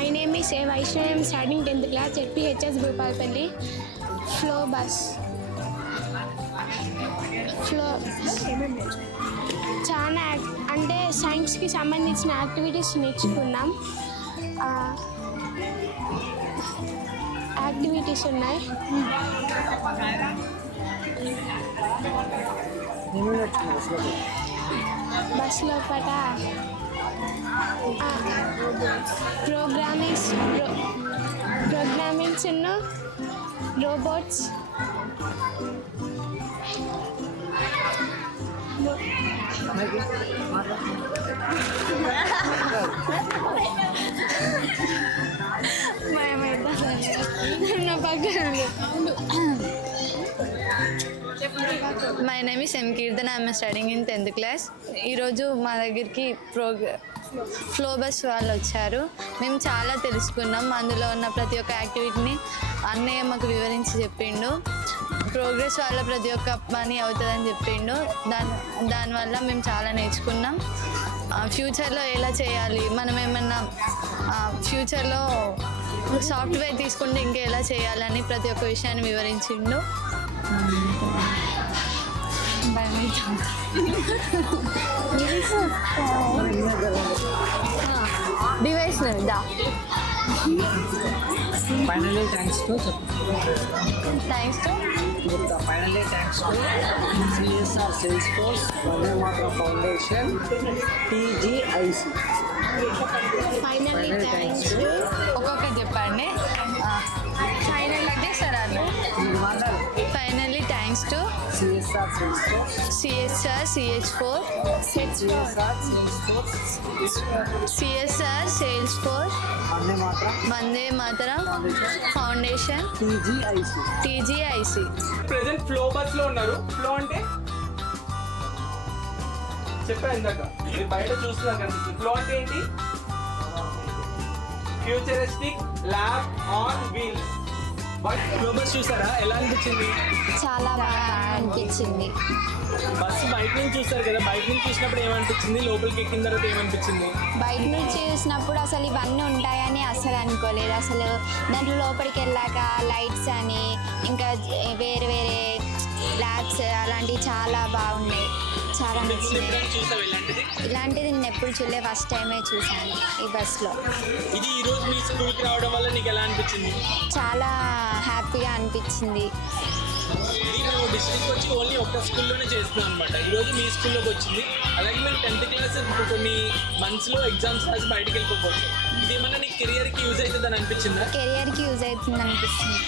My name is A. Vaishnavi. I am studying 10th class at PHS Bhupalpalli. Flow bus. చాలా అంటే సైన్స్కి సంబంధించిన activities నేర్చుకున్నాం. Activities ఉన్నాయి. బస్ లోపల programmings robots my name is M Keerthana. I'm studying in 10th class. ఈరోజు మా దగ్గరికి ఫ్లో బస్ వాళ్ళు వచ్చారు. మేము చాలా తెలుసుకున్నాం. అందులో ఉన్న ప్రతి ఒక్క యాక్టివిటీని అన్నయ్య మాకు వివరించి చెప్పిండు. ప్రోగ్రెస్ వల్ల ప్రతి ఒక్క పని అవుతుందని చెప్పిండు. దానివల్ల మేము చాలా నేర్చుకున్నాం. ఫ్యూచర్లో ఎలా చేయాలి, మనం ఏమన్నా ఫ్యూచర్లో సాఫ్ట్వేర్ తీసుకుంటే ఇంకా ఎలా చేయాలని ప్రతి ఒక్క విషయాన్ని వివరించిండు. Device Finally, thanks to CSR Salesforce, Vande Matra Foundation, TGIC. Finally thanks to ఒక్కొక్కటి చెప్పండి. ఫైనల్ అంటే సరే. Finally thanks to CSR Salesforce, CSR Salesforce, Vande Matra Foundation, TGIC. Present flow bus లో ఉన్నారు. ఫ్లో అంటే చెప్పా ఇందాక, మీరు బయట చూస్తున్నారు కనిపిస్తుంది. ఫ్లో అంటే ఏంటి? Futuristic lab on wheels. Flow bus చూసారా? ఎలా అనిపించింది? చాలా బాగా అనిపించింది. బస్సు బయట నుంచి చూస్తారు కదా, బయట నుంచి చూసినప్పుడు ఏమనిపించింది? లోపలికి ఎక్కిన తర్వాత ఏమనిపించింది? బయట నుంచి చూసినప్పుడు అసలు ఇవన్నీ ఉంటాయని అసలు అనుకోలేదు. అసలు దాంట్లో లోపలికి వెళ్ళాక లైట్స్ అని ఇంకా వేరే వేరే ల్యాబ్స్ అలాంటివి చాలా బాగున్నాయి. చాలా నచ్చినాయి. ఇలాంటిది నేను ఎప్పుడు చూడలే, ఫస్ట్ టైమే చూసాను ఈ బస్లో. ఇది ఈ రోజు మీ స్కూల్కి రావడం వల్ల నీకు ఎలా అనిపించింది? చాలా హ్యాపీగా అనిపించింది. నేను డిస్ట్రిక్ట్ వచ్చి ఓన్లీ ఒక్క స్కూల్లోనే చేస్తున్నాను అనమాట. ఈరోజు మీ స్కూల్లోకి వచ్చింది. అలాగే మీరు 10th క్లాస్ కొన్ని మంత్స్లో ఎగ్జామ్స్ రాసి బయటకు వెళ్ళిపోవచ్చు. ఇది ఏమన్నా నీకు కెరియర్కి యూజ్ అవుతుందని అనిపించిందా? కెరియర్కి యూజ్ అవుతుంది అనిపిస్తుంది.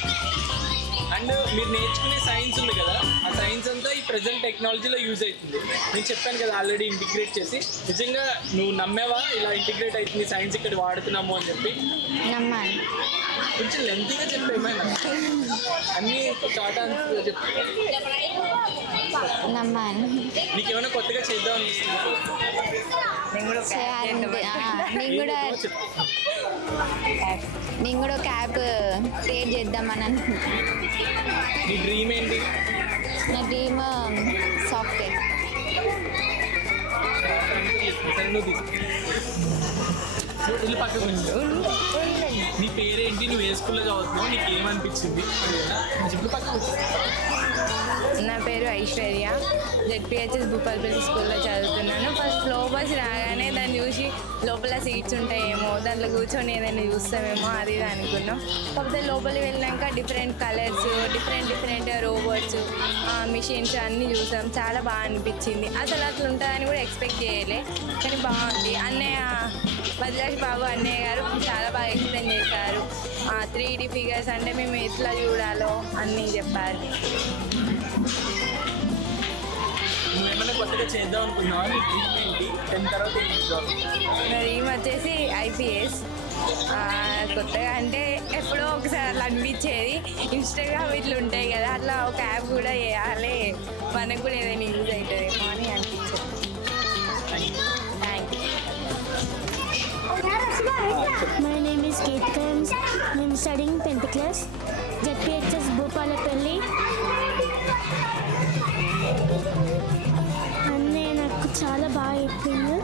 అండ్ మీరు నేర్చుకునే సైన్స్ ఉంది కదా, ఆ సైన్స్ అంతా ఈ ప్రజెంట్ టెక్నాలజీలో యూజ్ అవుతుంది. నేను చెప్పాను కదా ఆల్రెడీ ఇంటిగ్రేట్ చేసి. నిజంగా నువ్వు నమ్మేవా ఇలా ఇంటిగ్రేట్ అవుతుంది సైన్స్ ఇక్కడ వాడుతున్నాము అని చెప్పి? నమ్మాను. కొంచెం లెంతీగా చెప్పేమైనా అన్నీ షార్ట్ ఆన్సర్గా చెప్పి నమ్మాను. నీకేమైనా కొత్తగా చేద్దాం అనిపిస్తుంది? నేను కూడా ఒక యాప్ క్రియేట్ చేద్దామని అనుకుంటున్నాను. నీ డ్రీమ్ ఏంటి? నా డ్రీమ్ సాఫ్ట్వేర్. ఇల్లు పక్కకు నీ పేరేంటి? నువ్వు ఏ స్కూల్లో చదువుతున్నావు? నీకు ఏమనిపించింది? ఇప్పుడు పక్కకు నా పేరు ఐశ్వర్య, జెడ్పిహెచ్ఎస్ భూపాలపల్లి స్కూల్లో చదువుతున్నాను. ఫస్ట్ ఫ్లో బస్ రాగానే దాన్ని చూసి లోపల సీట్స్ ఉంటాయేమో, దాంట్లో కూర్చొని ఏదైనా చూస్తామేమో అది ఇది అనుకున్నాం. కాకపోతే లోపలికి వెళ్ళినాక different colours, different robots, machines అన్నీ చూసాం. చాలా బాగా అనిపించింది. అసలు అట్లా ఉంటుందని కూడా ఎక్స్పెక్ట్ చేయలే, కానీ బాగుంది. అన్నయ్య బద్రాష్ బాబు అన్నయ్య గారు చాలా బాగా ఎక్స్ప్లెయిన్ చేశారు. 3D ఫిగర్స్ అంటే మేము ఎట్లా చూడాలో అన్నీ చెప్పారు. నువ్వేమైనా కొత్తగా చేద్దాం అనుకున్నావా? నీ డ్రీమ్ ఏంటి? 10 తర్వాత ఏం చేద్దాం? నా డ్రీమ్ వచ్చేసి ఐపీఎస్. కొత్తగా అంటే ఎప్పుడో ఒకసారి అట్లా అనిపించేది. ఇన్స్టాగ్రామ్ ఇట్లా ఉంటాయి కదా, అట్లా ఒక యాప్ కూడా చేయాలి, మనకు కూడా ఏదైనా యూజ్ అవుతుందేమో అని అనిపించేది. Thank you. My name is Keetika. I'm studying 10th class. ZPHS Bhupalpally. అన్నీ నాకు చాలా బాగా చెప్పింది.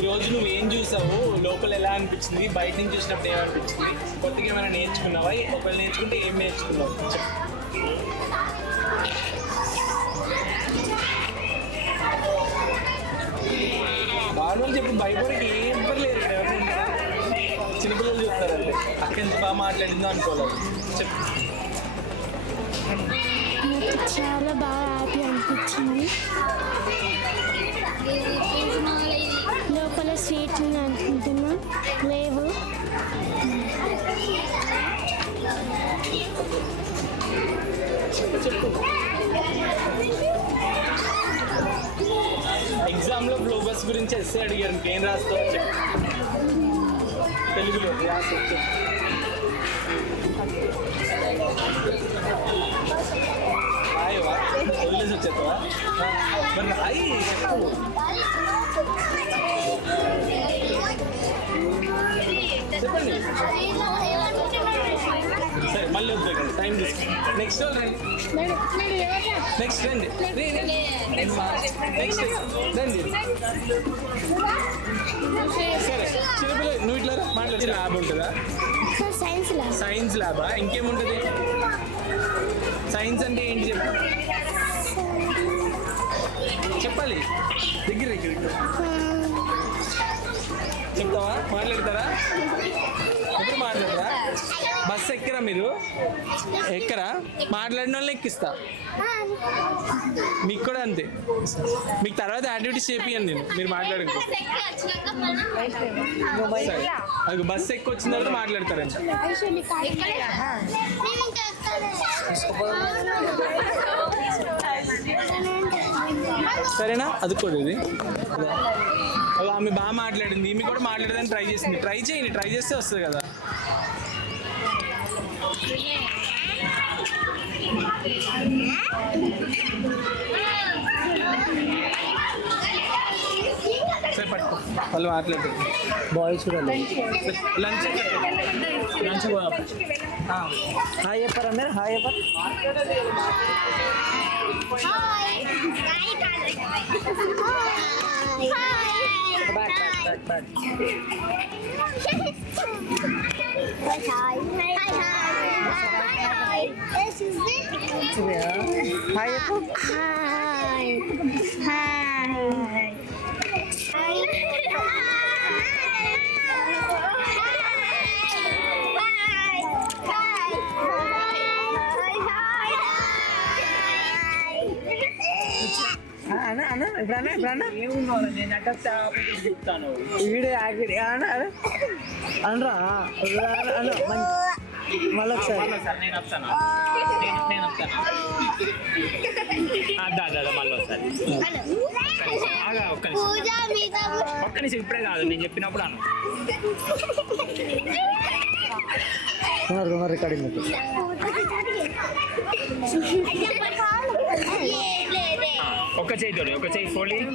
ఈరోజు నువ్వు ఏం చూసావు? లోపల ఎలా అనిపించింది? బయట నుంచి చూసినప్పుడు ఏమనిపించింది? కొత్తగా ఏమైనా నేర్చుకున్నావా? ఒకవేళ నేర్చుకుంటే ఏం నేర్చుకున్నావు? బాగా చెప్పి భయపడికి ఏం పర్లేదు. చిన్నపిల్లలు చూస్తారంటే అక్క ఎంత బాగా మాట్లాడిందో అనుకోలేదు. చెప్పు. నాకు చాలా బాగా హ్యాపీ అనిపించింది. లోపల స్వీట్ ఉంది అనుకుంటున్నా, లేవు. ఎగ్జామ్లో ఫ్లో బస్ గురించి ఎస్సే అడిగారు, ఏం రాస్తావు? చెప్పు. తెలుగులో రాసి రాయవా? వదిలేసి వచ్చేస్తావా? మరి రాయి, చెప్పు. చెప్పండి. సరే మళ్ళీ వద్దు, టైం తీసుకోండి. నెక్స్ట్ రండి, నెక్స్ట్ రండి, నెక్స్ట్ రండి. సరే చిన్నపిల్ల నువ్వు ఇట్లా మాట్లాడి ల్యాబ్ ఉంటుందా? Science lab. సైన్స్ ల్యాబా? ఇంకేముంటుంది? సైన్స్ అంటే ఏంటి చెప్పు, చెప్పాలి. దగ్గర చెప్తావా? మాట్లాడతారా? ఎప్పుడు మాట్లాడరా? బస్సు ఎక్కరా మీరు? ఎక్కరా? మాట్లాడిన వాళ్ళని ఎక్కిస్తా. మీకు కూడా అంతే. మీకు తర్వాత యాక్టివిటీస్ చేపియండి నేను, మీరు మాట్లాడుకో. సరే అది బస్సు ఎక్కువ వచ్చిన తర్వాత మాట్లాడతారంట. సరేనా? అది కూడా ఇది ఆమె బాగా మాట్లాడింది, ఈమె కూడా మాట్లాడదని ట్రై చేసింది. ట్రై చేయండి, ట్రై చేస్తే వస్తుంది కదా. సరే పట్టుకో, వాళ్ళు మాట్లాడుతారు. బాయ్స్ కూడా లంచ్ లంచ్ హాయ్ చెప్పారా మీరు? హాయ్ చెప్పారు. హాయ్ అన్న ఎప్పుడన్నా వీడియో యాక్టివిటీ అన్న అనరా అన్న మళ్ళీ ఒకసారి నేను వస్తాను. మళ్ళీ ఒకసారి ఒక్క నిమిషం, ఇప్పుడే కాదు నేను చెప్పినప్పుడు అన్న. రికార్డింగ్ ఒక చేయి తోడి, ఒక చేయి ఫోల్డ్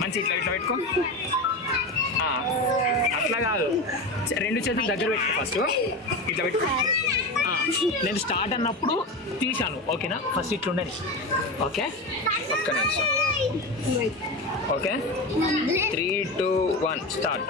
మంచి ఇట్లా ఇట్లా పెట్టుకో. అట్లా కాదు, రెండు చేతులు దగ్గర పెట్టుకో. ఫస్ట్ ఇట్లా పెట్టుకో. నేను స్టార్ట్ అన్నప్పుడు తీశాను, ఓకేనా? ఫస్ట్ ఇట్లుండని, ఓకే? ఒక్క నిమిషం. Okay, 3, 2, 1 start.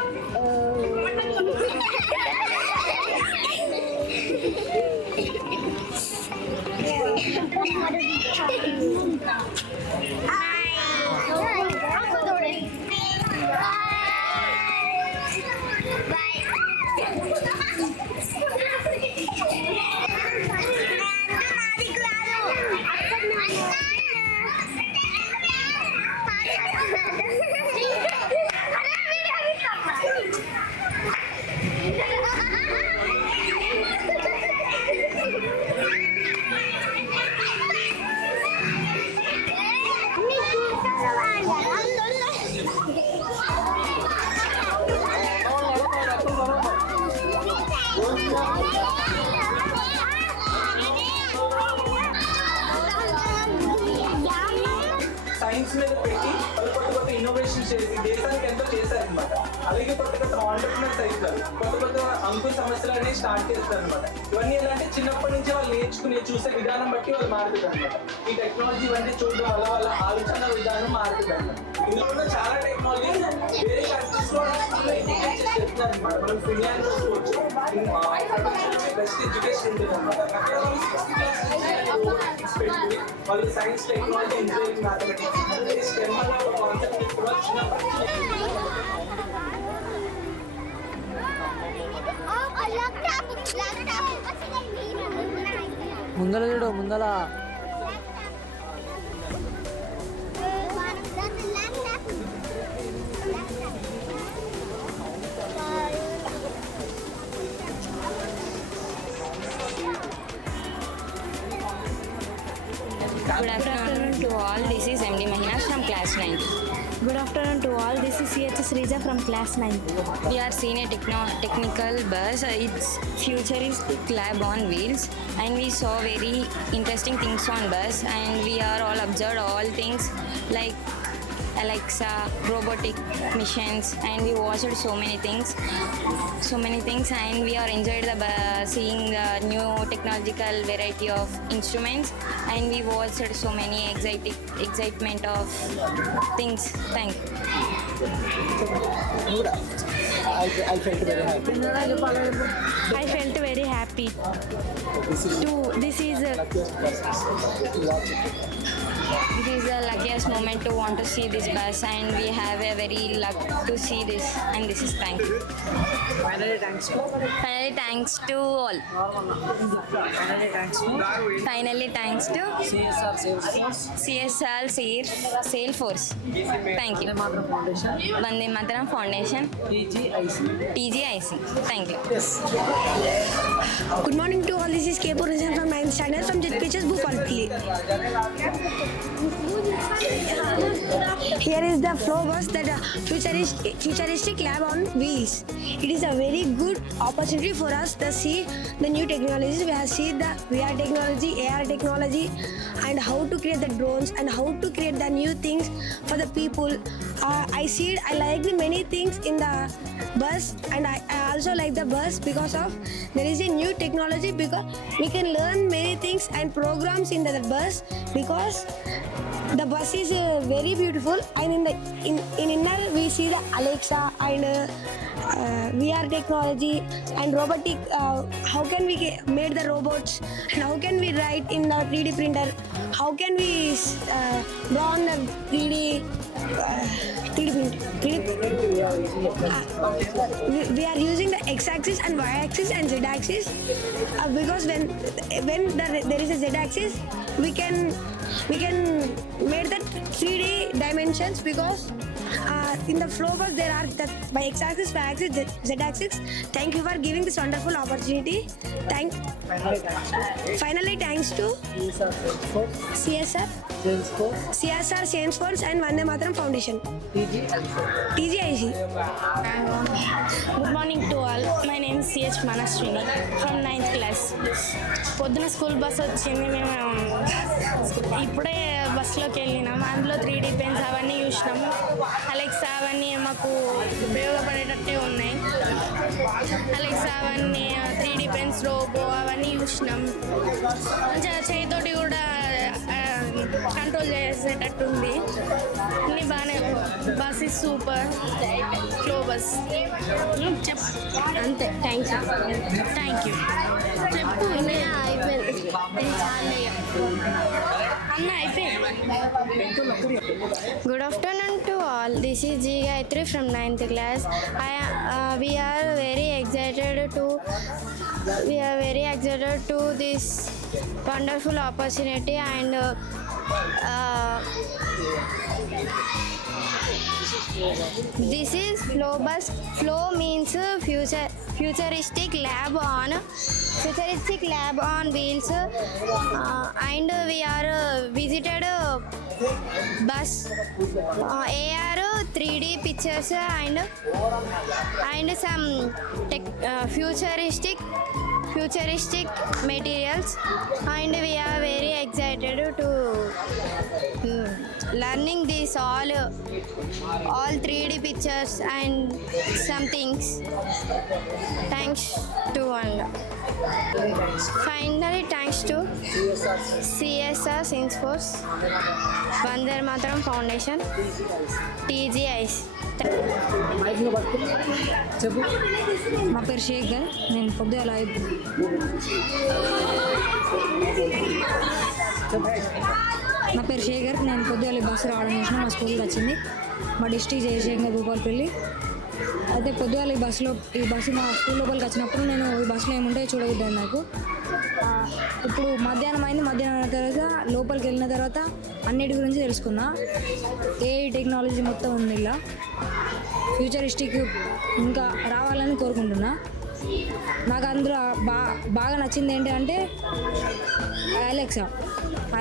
సైన్స్ మీద పెట్టి వాళ్ళు కొత్త కొత్త ఇన్నోవేషన్ చేసి దేశానికి ఎంతో చేశారనమాట. అలాగే కొత్త కొత్త ఆంటర్ప్రినర్స్ అవుతారు, కొత్త కొత్త అంకుర సమస్యలు అనేవి స్టార్ట్ చేస్తారు అనమాట. ఇవన్నీ ఎలా అంటే చిన్నప్పటి నుంచి వాళ్ళు నేర్చుకునే చూసే విధానం బట్టి వాళ్ళు మారుతుంది అనమాట. ఈ టెక్నాలజీ ఇవన్నీ చూడడం వల్ల వాళ్ళ ఆలోచన విధానం మారుతుంది అనమాట. ఇందులో ఉన్న చాలా టెక్నాలజీ వేరే కంట్రీస్ లో ఇంటిగ్రేట్ చేసి చెప్తున్నారు అనమాట. మనం ఫిన్లాండ్ చూసుకోవచ్చు, బెస్ట్ ఎడ్యుకేషన్ ఉంటుంది అనమాట. అక్కడ వాళ్ళు 6th క్లాస్ నుంచి వాళ్ళు science, technology, engineering, mathematics stem అనే ఒక కాన్సెప్ట్ కూడా చిన్నప్పటి ముందర చూడు ముందర. Good afternoon to all. This is MD Mahina from class 9. Good afternoon to all. This is CHS Rija from class 9. We are seeing a technical bus. Its futuristic lab on wheels, and we saw very interesting things on bus, and we are all observed all things like Alexa, robotic missions, and we watched so many things, and we are enjoyed seeing the new technological variety of instruments, and we watched so many excitement of things. Thank you. I felt very happy. I felt very happy. This is the luckiest moment to want to see this bus, and we have a very luck to see this, and this is thank you. Finally, thanks to Finally, thanks to all. finally thanks to CSR Salesforce. Thank you. Vande Mataram Foundation. TGIC. Thank you. Good morning to all. This is K. Purnishan from 9th standard from JPHS Bhupalpally. Here is the flow bus, that futuristic lab on wheels. It is a very good opportunity for us to see the new technologies. We have seen the VR technology, AR technology, and how to create the drones and how to create the new things for the people. I like the many things in the bus, and I also like the bus because of there is a new technology, because we can learn many things and programs in the bus, because the bus is very beautiful, and in inner we see the Alexa and VR technology and robotic. How can we made the robots, and how can we write in the 3D printer? How can we draw on the 3D we are using the x-axis and y-axis and z-axis, because when there is a z-axis, we can make that 3D dimensions, because in the flow bus there are the by x-axis, y-axis, z-axis. Thank you for giving this wonderful opportunity. Finally thanks to CSR Salesforce and Vande Mataram Foundation. TGIC. Good morning to all. My name is CH Manaswini from 9th class. పొద్దున school bus వచ్చింది, మేము ఇప్పుడే బస్సులోకి వెళ్ళినాం. అందులో 3D pens అవన్నీ చూసినాం. Alexa అవన్నీ మాకు ఉపయోగపడేటట్టే ఉన్నాయి. అలెక్సా అవన్నీ 3D పెన్స్, రోబో అవన్నీ చూసినాం. మంచిగా చేతితోటి కూడా కంట్రోల్ చేసేటట్టుంది. అన్నీ బాగానే. Bus is super. Flow bus. చెప్పు అంతే. థ్యాంక్స్. Thank you. చెప్పు అయిపోయింది. అన్న అయిపోయింది. Good afternoon to all. This is G Gayatri from 9th class. We are very excited to this wonderful opportunity and this is Flow Bus. Flow means futuristic lab on wheels, and we are visited bus, AR 3D pictures and some futuristic materials, and we are very excited to learning this all 3D pictures and some things. Thanks to one. Finally, thanks to CSR Science Force, Vandar Mataram Foundation, TGIs. చెప్పు. మా పేరు శేఖర్. నేను పొద్దుగాల నా పేరు శేఖర్. నేను పొద్దుగాల bus రావడం చేసిన మా స్కూల్కి వచ్చింది. మా డిస్ట్రిక్ట్ జయశంకర్ భూపాలపల్లి. అయితే పొద్దుగాల ఈ బస్సు మా స్కూల్ లోపలికి వచ్చినప్పుడు నేను ఈ బస్సులో ఏముంటాయో చూడవద్దాను నాకు. ఇప్పుడు మధ్యాహ్నం అయింది. మధ్యాహ్నం అయిన తర్వాత లోపలికి వెళ్ళిన తర్వాత అన్నిటి గురించి తెలుసుకున్నా. ఏఐ టెక్నాలజీ మొత్తం ఉంది ఇలా. ఫ్యూచరిస్టిక్ ఇంకా రావాలని కోరుకుంటున్నా. నాకు అందులో బాగా నచ్చింది ఏంటి అంటే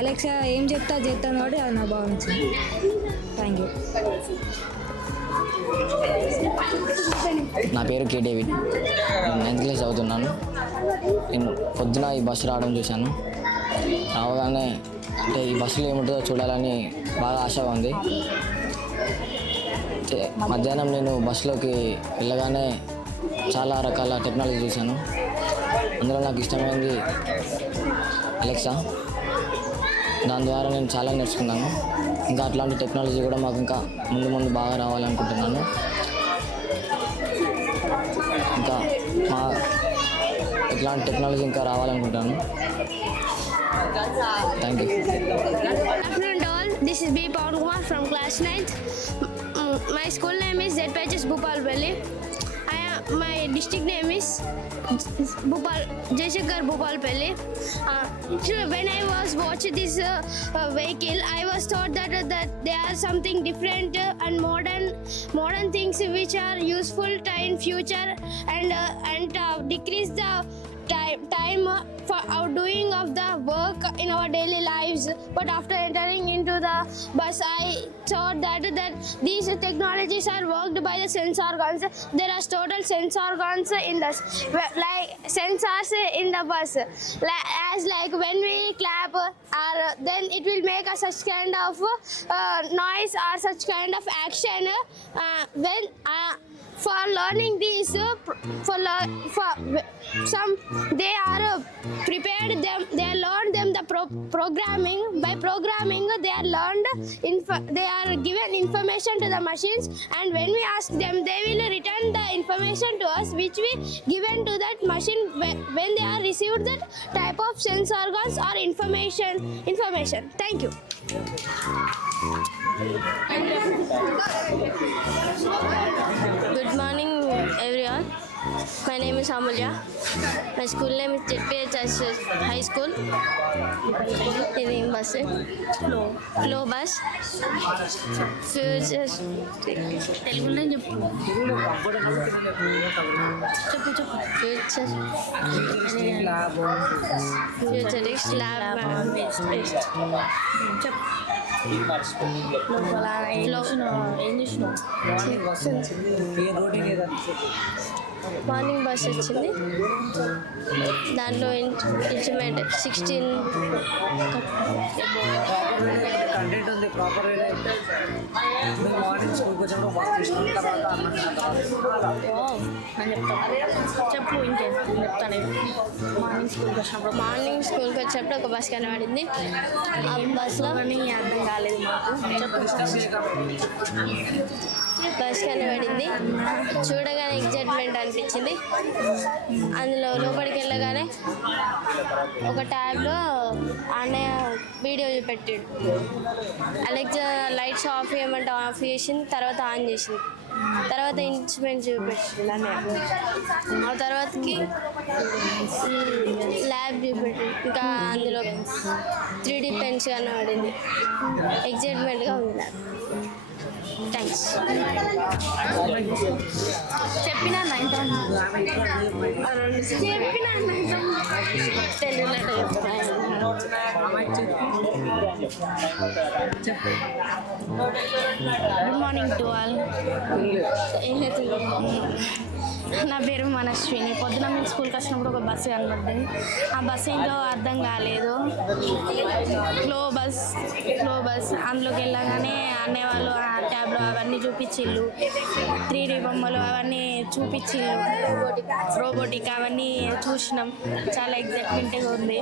అలెక్సా ఏం చెప్తా చేస్తాను కాబట్టి అది నాకు బాగా నచ్చింది. Thank you. నా పేరు కే డేవిడ్. నేను 9th క్లాస్ చదువుతున్నాను. నేను పొద్దున ఈ బస్సు రావడం చూశాను. రావగానే అంటే ఈ బస్సులో ఏముంటుందో చూడాలని బాగా ఆశగా ఉంది. మధ్యాహ్నం నేను బస్సులోకి వెళ్ళగానే చాలా రకాల టెక్నాలజీ చూశాను. అందులో నాకు ఇష్టమైనది అలెక్సా. దాని ద్వారా నేను చాలా నేర్చుకున్నాను. ఇంకా అట్లాంటి టెక్నాలజీ కూడా మాకు ఇంకా ముందు బాగా రావాలనుకుంటున్నాను. ఇంకా ఇట్లాంటి టెక్నాలజీ ఇంకా రావాలనుకుంటున్నాను. Thank you. Good afternoon all. This is B. Pawan Kumar from class 9th. My school name is ZPHS Bhupalpalli. My district name is Jayashankar Bhupalpalli. When I was watching this vehicle, I was thought that there are something different and modern things which are useful in future and decrease the time for our doing of the work in our daily lives. But after entering into the bus, I thought that these technologies are worked by the sense organs. There are total sense organs in the like sensors in the bus, like when we clap then it will make a such kind of noise or such kind of action when for learning these they are prepared them, they learned them the programming. By programming they are learned they are given information to the machines, and when we ask them they will return the information to us which we given to that machine when they are received that type of sense organs or information. Thank you. Good morning everyone. My name is Amulya. My school name is ZPHS High School. ఇది bus flow bus future తెలుగులో చెప్పు futurist lab morning bus వచ్చింది. దాంట్లో instrument 16 content ఉంది proper వేరే. మేము morning స్కూల్కి వచ్చినప్పుడు బస్ తీసుకున్న తర్వాత అన్నం తిన్న తర్వాత అని చెప్తాను. చెప్పు ఇంకేం చెప్తాను. మార్నింగ్ స్కూల్కి వచ్చినప్పుడు ఒక బస్ కనబడింది. ఆ బస్లో అర్థం కాలేదు మాకు. బస్ కనబడింది. చూడగానే ఎగ్జైట్మెంట్ అనిపించింది. అందులో లోపలికి వెళ్ళగానే ఒక ట్యాబ్లో అన్నయ్య వీడియో చూపెట్టాడు. అలెక్సా లైట్స్ ఆఫ్ చేయమంటే ఆఫ్ చేసింది, తర్వాత ఆన్ చేసింది, తర్వాత ఇన్స్ట్రుమెంట్ చూపెట్టింది అన్నయ్య. ఆ తర్వాతకి ల్యాబ్ చూపెట్టింది. ఇంకా అందులో 3D పెన్స్ కనబడింది. ఎగ్జైట్మెంట్గా ఉంది నాకు. థ్యాంక్స్. చెప్పినా గుడ్ మార్నింగ్ టు ఆల్. నా పేరు మనస్విని. పొద్దున మేము స్కూల్కి వచ్చినప్పుడు ఒక బస్సు కనబడ్డది. ఆ బస్సు ఏంటో అర్థం కాలేదు. ఫ్లో బస్ అందులోకి వెళ్ళగానే అనేవాళ్ళు ఆ ట్యాబ్లో అవన్నీ చూపించిళ్ళు. 3D బొమ్మలు అవన్నీ చూపించిళ్ళు. రోబోటిక్ అవన్నీ చూసినాం. చాలా ఎగ్జైట్మెంట్గా ఉంది.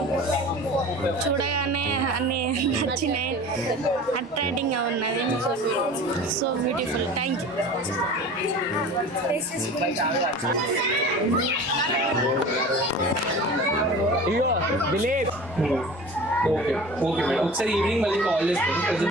చూడగానే అన్నీ నచ్చినాయి. అట్రాక్టింగ్గా ఉన్నది. So beautiful. థ్యాంక్ ఇగో దిలీప్. ఓకే ఓకే మేడం, ఒకసారి ఈవినింగ్ మళ్ళీ కాల్ చేస్తాను.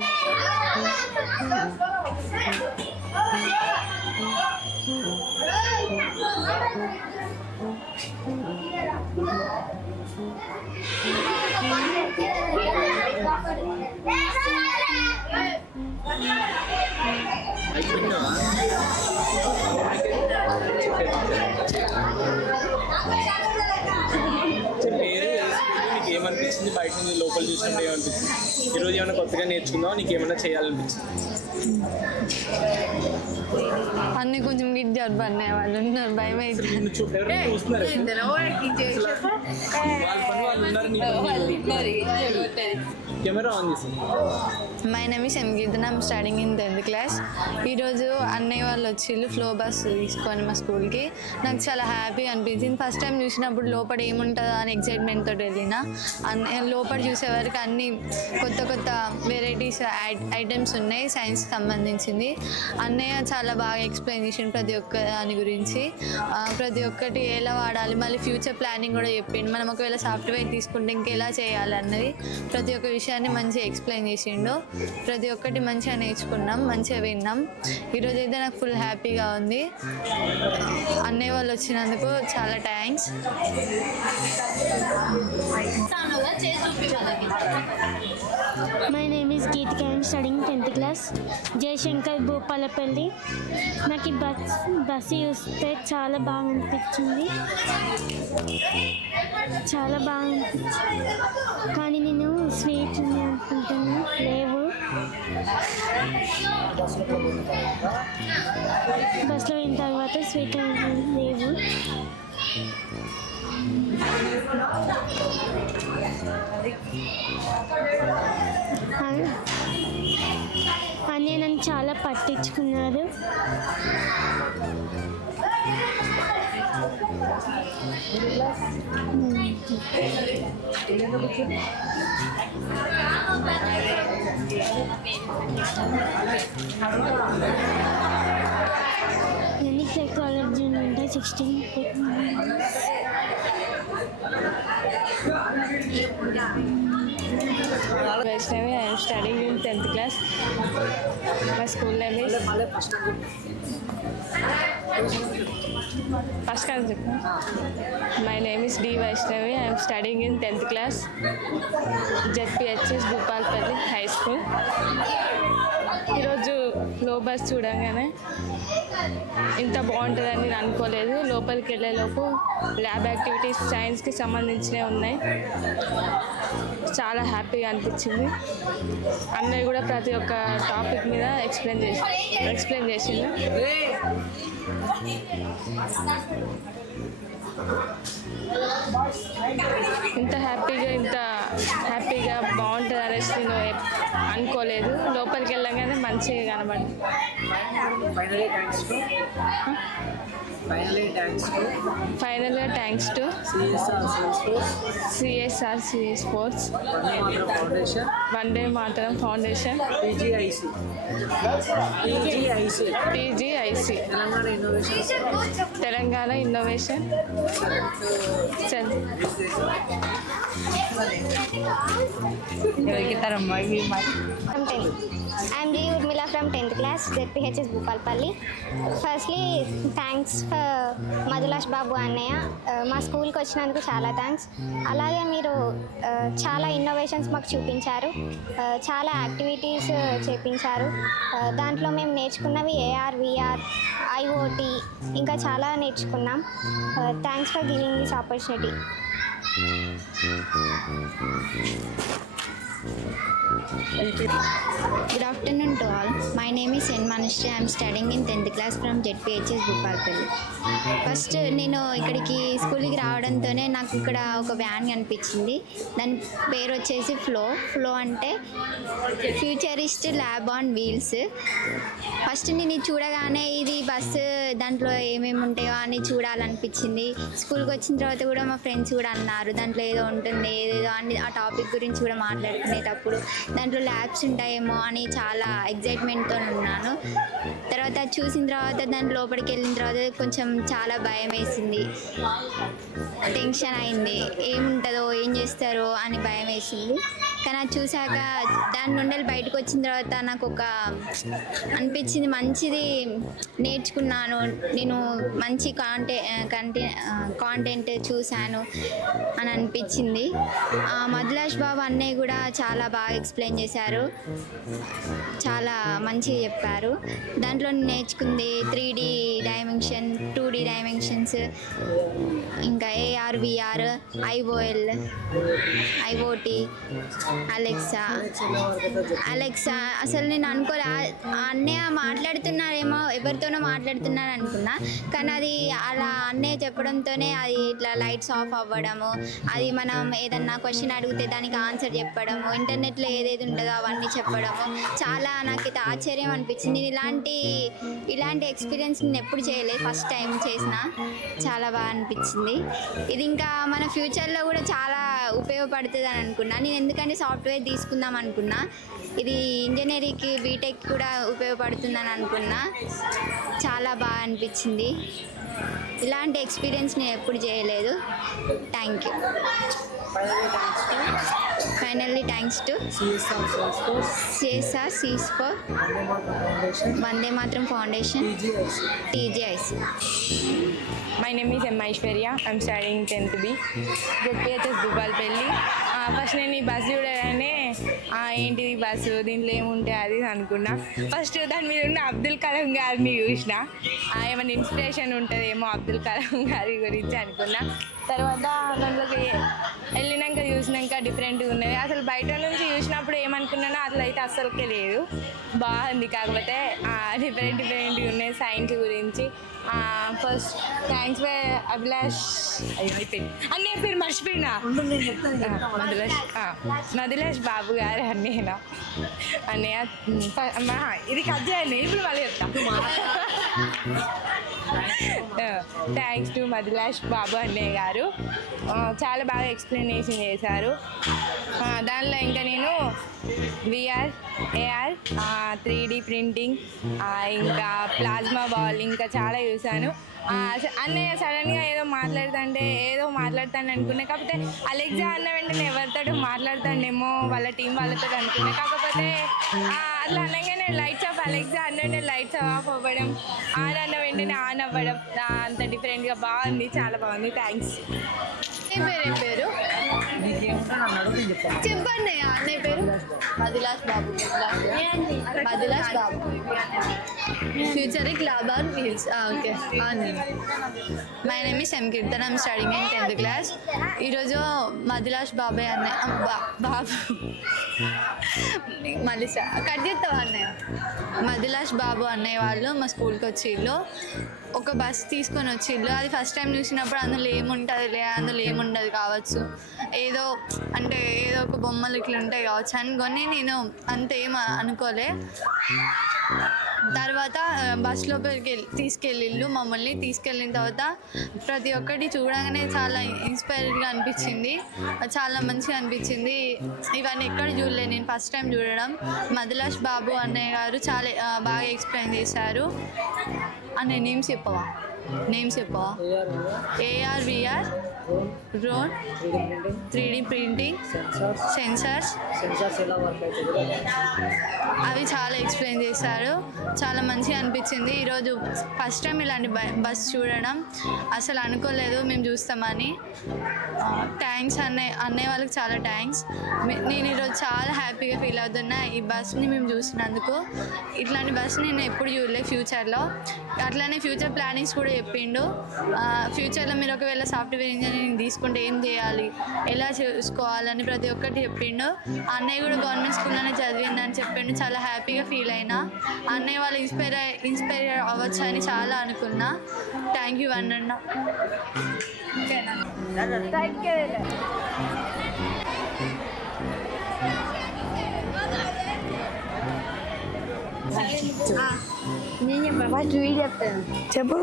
నీకు ఏమనిపించింది బయట నుంచి లోపల చూసినప్పుడు? ఏమనిపించింది? ఈరోజు ఏమైనా కొత్తగా నేర్చుకుందాం, నీకు ఏమైనా చేయాలనిపించింది? అన్నీ కొంచెం గిడ్జారు పడినాయి. వాళ్ళు ఉన్నారు, భయం అయితే చూస్తున్నారు కెమెరా ఆన్ చేసి. My name is Keerthana. I'm studying in 10th class. ఈరోజు అన్నయ్య వాళ్ళు వచ్చిళ్ళు ఫ్లో బస్ తీసుకొని మా స్కూల్కి. నాకు చాలా హ్యాపీగా అనిపించింది. ఫస్ట్ టైం చూసినప్పుడు లోపల ఏముంటుందో అని ఎక్సైట్మెంట్ తోటి వెళ్ళిన. లోపల చూసేవరకు అన్ని కొత్త కొత్త వెరైటీస్ ఐటమ్స్ ఉన్నాయి సైన్స్ సంబంధించింది. అన్నయ్య చాలా బాగా ఎక్స్ప్లెయిన్ చేసిండు ప్రతి ఒక్క దాని గురించి. ప్రతి ఒక్కటి ఎలా వాడాలి, మళ్ళీ ఫ్యూచర్ ప్లానింగ్ కూడా చెప్పిండు. మనం ఒకవేళ సాఫ్ట్వేర్ తీసుకుంటే ఇంకెలా చేయాలి అన్నది ప్రతి ఒక్క విషయాన్ని మంచిగా ఎక్స్ప్లెయిన్ చేసిండు. ప్రతి ఒక్కటి మంచిగా నేర్చుకున్నాం, మంచిగా విన్నాం. ఈరోజు అయితే నాకు ఫుల్ హ్యాపీగా ఉంది. అన్నయ్య వాళ్ళు వచ్చినందుకు చాలా thanks. My name is Geethika. I'm studying 10th class. Jayashankar Bhupalpally. నాకు ఈ బస్సు చూస్తే చాలా బాగా అనిపించింది. కానీ నేను స్వీట్ ఉంది అనుకుంటున్నా, లేవు. బస్సులో అయిన తర్వాత స్వీట్ లేవు. అని నన్ను చాలా పట్టించుకున్నారు. ఎన్ని టెక్నాలజీ ఉంటాయి? 16 technologies. Vaishnavi, I am studying in 10th class. My school name is My name is D. Vaishnavi. I am studying in 10th class. ZPHS Bhupalpalli High School. ఈరోజు ఫ్లో బస్ చూడంగానే ఇంత బాగుంటుందని నేను అనుకోలేదు. లోపలికి వెళ్ళేలోపు ల్యాబ్ యాక్టివిటీస్ సైన్స్కి సంబంధించినవి ఉన్నాయి. చాలా హ్యాపీగా అనిపించింది. అన్నయ్య కూడా ప్రతి ఒక్క టాపిక్ మీద ఎక్స్ప్లెయిన్ చేసింది. ఇంత హ్యాపీగా బాగుంటుంది అనేసి నేను అనుకోలేదు. లోపలికి వెళ్ళగానే మంచిగా కనబడింది. ఫైనల్గా thanks to CSR sports, Vande Mataram foundation, PGIC Telangana innovation I'm G. Urmila from 10th class, ZPHS Bhupalpalli. Firstly, thanks for Madhulash Babu Annaya. మా స్కూల్కి వచ్చినందుకు చాలా థ్యాంక్స్. అలాగే మీరు చాలా ఇన్నోవేషన్స్ మాకు చూపించారు, చాలా యాక్టివిటీస్ చేపించారు. దాంట్లో మేము నేర్చుకున్నవి AR, VR, IoT ఇంకా చాలా నేర్చుకున్నాం. Thanks for giving this opportunity. Good afternoon to all. My name is N. Manushree. I am studying in 10th class from ZPHS Bhupalpalli. First నేను ఇక్కడికి స్కూల్కి రావడంతోనే నాకు ఇక్కడ ఒక వ్యాన్ కనిపించింది. దాని పేరు వచ్చేసి ఫ్లో అంటే futurist lab on wheels. First నేను ఇది చూడగానే ఇది బస్సు దాంట్లో ఏమేమి ఉంటాయో అని చూడాలనిపించింది. స్కూల్కి వచ్చిన తర్వాత కూడా మా ఫ్రెండ్స్ కూడా అన్నారు దాంట్లో ఏదో ఉంటుంది ఏదేదో అని. ఆ టాపిక్ గురించి కూడా మాట్లాడుకునేటప్పుడు దాంట్లో ల్యాబ్స్ ఉంటాయేమో అని చాలా ఎగ్జైట్మెంట్తో ఉన్నాను. తర్వాత చూసిన తర్వాత దాని లోపలికి వెళ్ళిన తర్వాత కొంచెం చాలా భయం వేసింది, టెన్షన్ అయింది. ఏముంటుందో ఏం చేస్తారో అని భయం వేసింది. కానీ అది చూసాక దాని నుండి బయటకు వచ్చిన తర్వాత నాకు ఒక అనిపించింది మంచిది నేర్చుకున్నాను, నేను మంచి కాంటెంట్ చూశాను అని అనిపించింది. మధులాష్ బాబు అన్నయ్య కూడా చాలా బాగా ఎక్స్ప్లెయిన్ చేశారు, చాలా మంచిగా చెప్పారు. దాంట్లో నేర్చుకుంది 3D డైమెన్షన్, 2D డైమెన్షన్స్, ఇంకా AR, VR, IOL, IoT, Alexa. అసలు నేను అనుకోలే అన్నయ్య మాట్లాడుతున్నారేమో ఎవరితోనో మాట్లాడుతున్నారు అనుకున్నా. కానీ అది అలా అన్నయ్య చెప్పడంతోనే అది ఇట్లా లైట్స్ ఆఫ్ అవ్వడము, అది మనం ఏదన్నా క్వశ్చన్ అడిగితే దానికి ఆన్సర్ చెప్పడము, ఇంటర్నెట్లో ఏదేది ఉంటుందో అవన్నీ చెప్పడము, చాలా నాకైతే ఆశ్చర్యం అనిపించింది. ఇలాంటి ఎక్స్పీరియన్స్ నేను ఎప్పుడు చేయలేదు, ఫస్ట్ టైం చేసిన. చాలా బాగా అనిపించింది. ఇది ఇంకా మన ఫ్యూచర్లో కూడా చాలా ఉపయోగపడుతుంది అని అనుకున్నా నేను. ఎందుకంటే సాఫ్ట్వేర్ తీసుకుందాం అనుకున్నా, ఇది ఇంజనీరింగ్కి బీటెక్ కూడా ఉపయోగపడుతుందని అనుకున్నా. చాలా బాగా అనిపించింది. ఇలాంటి ఎక్స్పీరియన్స్ నేను ఎప్పుడు చేయలేదు. Thank you. Finally thanks to CSR sports, Vande Mataram foundation, PGIC. My name is M. Aishwarya. I'm studying 10th B, ZPHS Bhupalpalli. First నేను ఈ బస్సు చూడగానే ఏంటిది బస్సు, దీంట్లో ఏముంటాయి అది అనుకున్నా. ఫస్ట్ దాని మీద ఉన్న అబ్దుల్ కలాం గారిని చూసిన, ఏమైనా ఇన్స్పిరేషన్ ఉంటుందేమో అబ్దుల్ కలాం గారి గురించి అనుకున్నా. తర్వాత దాంట్లోకి వెళ్ళినాక చూసినాక డిఫరెంట్గా ఉన్నది. అసలు బయట నుంచి చూసినప్పుడు ఏమనుకున్నానో అట్లా అయితే అస్సలకే లేదు, బాగుంది. కాకపోతే డిఫరెంట్గా ఉన్నాయి సైన్స్ గురించి. ఫస్ట్ థ్యాంక్స్ ఫర్ అభిలాష్, అయిపోయింది అన్నయ్య పేరు మర్చిపోయినా, మధులాష్ బాబు గారు అన్నయ్య. ఇది కట్ చేయండి ఇప్పుడు మళ్ళీ చెప్తా. థ్యాంక్స్ టు మధులాష్ బాబు అన్నయ్య గారు, చాలా బాగా ఎక్స్ప్లెనేషన్ చేశారు. దానిలో ఇంకా నేను VR, AR, 3D ప్రింటింగ్, ఇంకా ప్లాస్మా బాల్ ఇంకా చాలా చూశాను. అన్నయ్య సడన్గా ఏదో మాట్లాడతాను అనుకున్నా. కాకపోతే అలెక్సా అన్న వెంటనే ఎవరితో మాట్లాడతానేమో వాళ్ళ టీం వాళ్ళతో అనుకున్నా. కాకపోతే అట్లా అనగానే లైట్స్ ఆఫ్ అలెక్సా అన్న లైట్స్ ఆఫ్ అవ్వడం, ఆన్ అన్న వెంటనే ఆన్ అవ్వడం, అంత డిఫరెంట్గా బాగుంది, చాలా బాగుంది. థ్యాంక్స్. ఏం పేరు నీకేముంటే నన్ను అడుగు నేను చెప్తాను. చెప్పండి అన్నయ్య పేరు Madilash Babu. Madilash Babu futuristic lab on wheels. Okay. My name is M Keerthan. I'm studying in 10th class. ఈరోజు మదిలాష్ బాబాయ్ అన్నయ్య బాబు మళ్ళీ కట్ చేస్తావా అన్నయ్య? మదిలాష్ బాబు అన్నయ్య వాళ్ళు మా స్కూల్కి వచ్చిళ్ళు. ఒక బస్ తీసుకొని వచ్చిళ్ళు. అది ఫస్ట్ టైం చూసినప్పుడు అందులో ఏముండదు కావచ్చు, ఏదో అంటే ఏదో ఒక బొమ్మలు ఇట్లా ఉంటాయి కావచ్చు అనుకొని నేను అంతేం అనుకోలే. తర్వాత బస్ లోపలికి తీసుకెళ్ళిళ్ళు మమ్మల్ని. తీసుకెళ్ళిన తర్వాత ప్రతి ఒక్కటి చూడగానే చాలా ఇన్స్పైర్డ్గా అనిపించింది, చాలా మంచిగా అనిపించింది. ఇవన్నీ ఎక్కడ చూడలేదు నేను, ఫస్ట్ టైం చూడడం. మదిలాష్ బాబు అన్నయ్య గారు చాలా బాగా ఎక్స్ప్లెయిన్ చేశారు. అనే నేమ్స్ చెప్పవా? AR/VR drone, 3D printing, sensors ఎలా వర్క్ అవుతుంది అవి చాలా ఎక్స్ప్లెయిన్ చేశారు. చాలా మంచిగా అనిపించింది. ఈరోజు ఫస్ట్ టైం ఇలాంటి బస్ చూడడం. అసలు అనుకోలేదు మేము చూస్తామని. థ్యాంక్స్ అన్నయ్య వాళ్ళకి చాలా థ్యాంక్స్. నేను ఈరోజు చాలా హ్యాపీగా ఫీల్ అవుతున్నా ఈ బస్ని మేము చూసినందుకు. ఇట్లాంటి బస్ నేను ఎప్పుడు చూడలేదు ఫ్యూచర్లో. అట్లానే ఫ్యూచర్ ప్లానింగ్స్ కూడా చెప్పిండు. ఫ్యూచర్లో మీరు ఒకవేళ సాఫ్ట్వేర్ ఇంజనీరింగ్ తీసుకుంటే ఏం చేయాలి, ఎలా చూసుకోవాలని ప్రతి ఒక్కటి చెప్పిండు. అన్నయ్య కూడా గవర్నమెంట్ స్కూల్లోనే చదివిందని చెప్పిండు. చాలా హ్యాపీగా ఫీల్ అయినా. అన్నయ్య వాళ్ళు ఇన్స్పైర్ అవ్వచ్చు అని చాలా అనుకున్నా. థ్యాంక్ యూ అన్న. ఓకేనా? చెప్పు.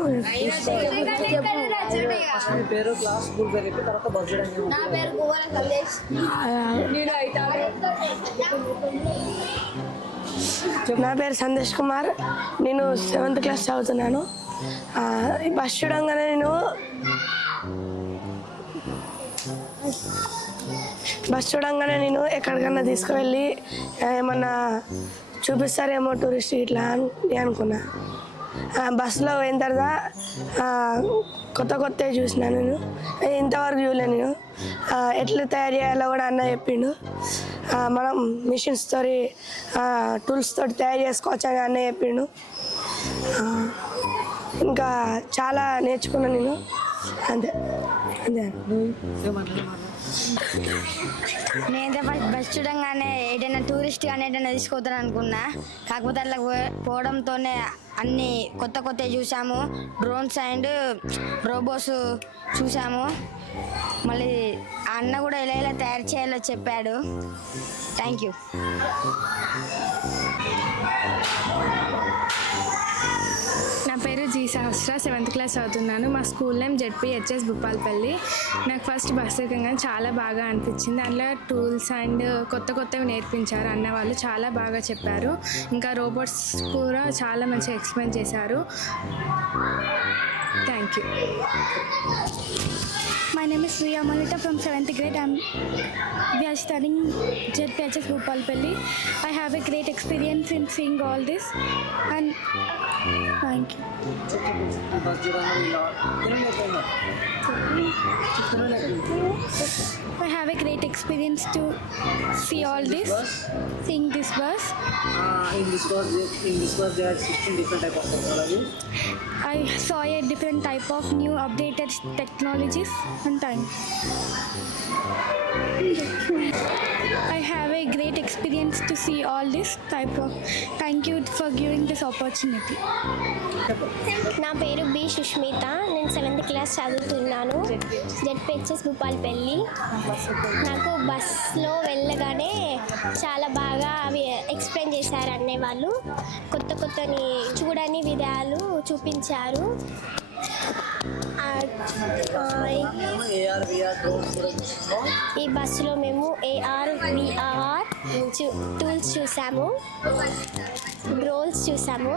ఫస్ట్ మీ పేరు, క్లాస్, స్కూల్ పేరు చెప్పి తర్వాత బస్ చేయడానికి. నా పేరు గువ్వల సందేశ్. నా పేరు సందేశ్ కుమార్. నేను 7th క్లాస్ చదువుతున్నాను. ఈ బస్ చూడంగానే నేను ఎక్కడికన్నా తీసుకువెళ్ళి ఏమన్నా చూపిస్తారేమో టూరిస్ట్ ఇట్లా అని అనుకున్నా. బస్సులో పోయిన తర్వాత కొత్తవి చూసిన నేను, ఇంతవరకు చూడలేను నేను. ఎట్లా తయారు చేయాలో కూడా అన్న చెప్పిండు. మనం మిషన్స్ తోటి టూల్స్ తోటి తయారు చేసుకోవచ్చు అని అన్న చెప్పిండు. ఇంకా చాలా నేర్చుకున్నాను నేను. అంతే. నేనైతే బస్ చూడంగానే ఏదైనా టూరిస్ట్ కానీ ఏదైనా తీసుకోవద్దని అనుకున్నా. కాకపోతే అట్లా పోవడంతోనే అన్నీ కొత్తవి చూసాము. డ్రోన్స్ అండ్ రోబోస్ చూసాము. మళ్ళీ ఆ అన్న కూడా ఎలా తయారు చేయాలో చెప్పాడు. Thank you. నా పేరు జీ సహస్ర. 7th క్లాస్ చదువుతున్నాను. మా స్కూల్ నేమ్ ZPHS భూపాలపల్లి. నాకు ఫస్ట్ బస్ ఎక్కగానే చాలా బాగా అనిపించింది. అందులో టూల్స్ అండ్ కొత్తవి నేర్పించారు అన్న వాళ్ళు. చాలా బాగా చెప్పారు. ఇంకా రోబోట్స్ కూడా చాలా మంచిగా ఎక్స్ప్లెయిన్ చేశారు. Thank you. My name is Riya Malita from 7th grade. We are studying ZPHS Bhupalpalli. I have a great experience in seeing all this, and thank you. Bus I have a great experience to see all this, seeing this bus. In this bus there are 16 different type of technologies. I saw a different type of new updated technologies and time. I have a great experience to see all this type of. Thank you for giving this opportunity. నా పేరు B Sushmita. నేను 7th class చదువుతున్నాను. ZPHS Bhupalpally. నాకు బస్లో వెళ్ళగానే చాలా బాగా అవి ఎక్స్ప్లెయిన్ చేశారు అన్నయ్య వాళ్ళు. కొత్తని చూడని విధాలు చూపించారు. ఈ బస్సులో మేము AR/VR టూల్స్ చూసాము, డ్రోన్స్ చూసాము.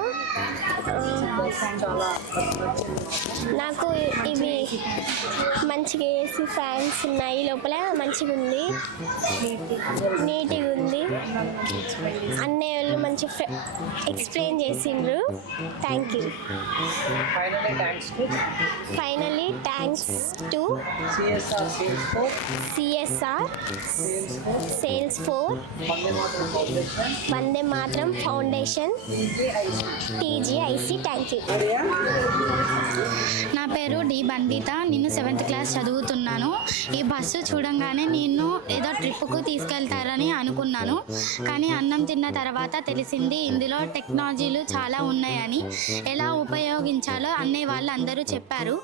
చాలా నాకు ఇవి మంచిగా ఏసీ ఫ్యాన్స్ ఉన్నాయి, లోపల మంచిగా ఉంది, నీట్గా ఉంది. అన్నయ్య వాళ్ళు మంచిగా ఎక్స్ప్లెయిన్ చేసిండ్రు. Thank you. Finally thanks to CSR sales four Vande Mataram foundation TGIC. Thank you. నా పేరు డి బండిత. నేను 7th క్లాస్ చదువుతున్నాను. ఈ బస్సు చూడంగానే నేను ఏదో ట్రిప్కు తీసుకెళ్తారని అనుకున్నాను, కానీ అన్నం తిన్న తర్వాత తెలిసింది ఇందులో టెక్నాలజీలు చాలా ఉన్నాయని. ఎలా ఉపయోగించాలో అనే వాళ్ళు అందరూ చెప్పారు.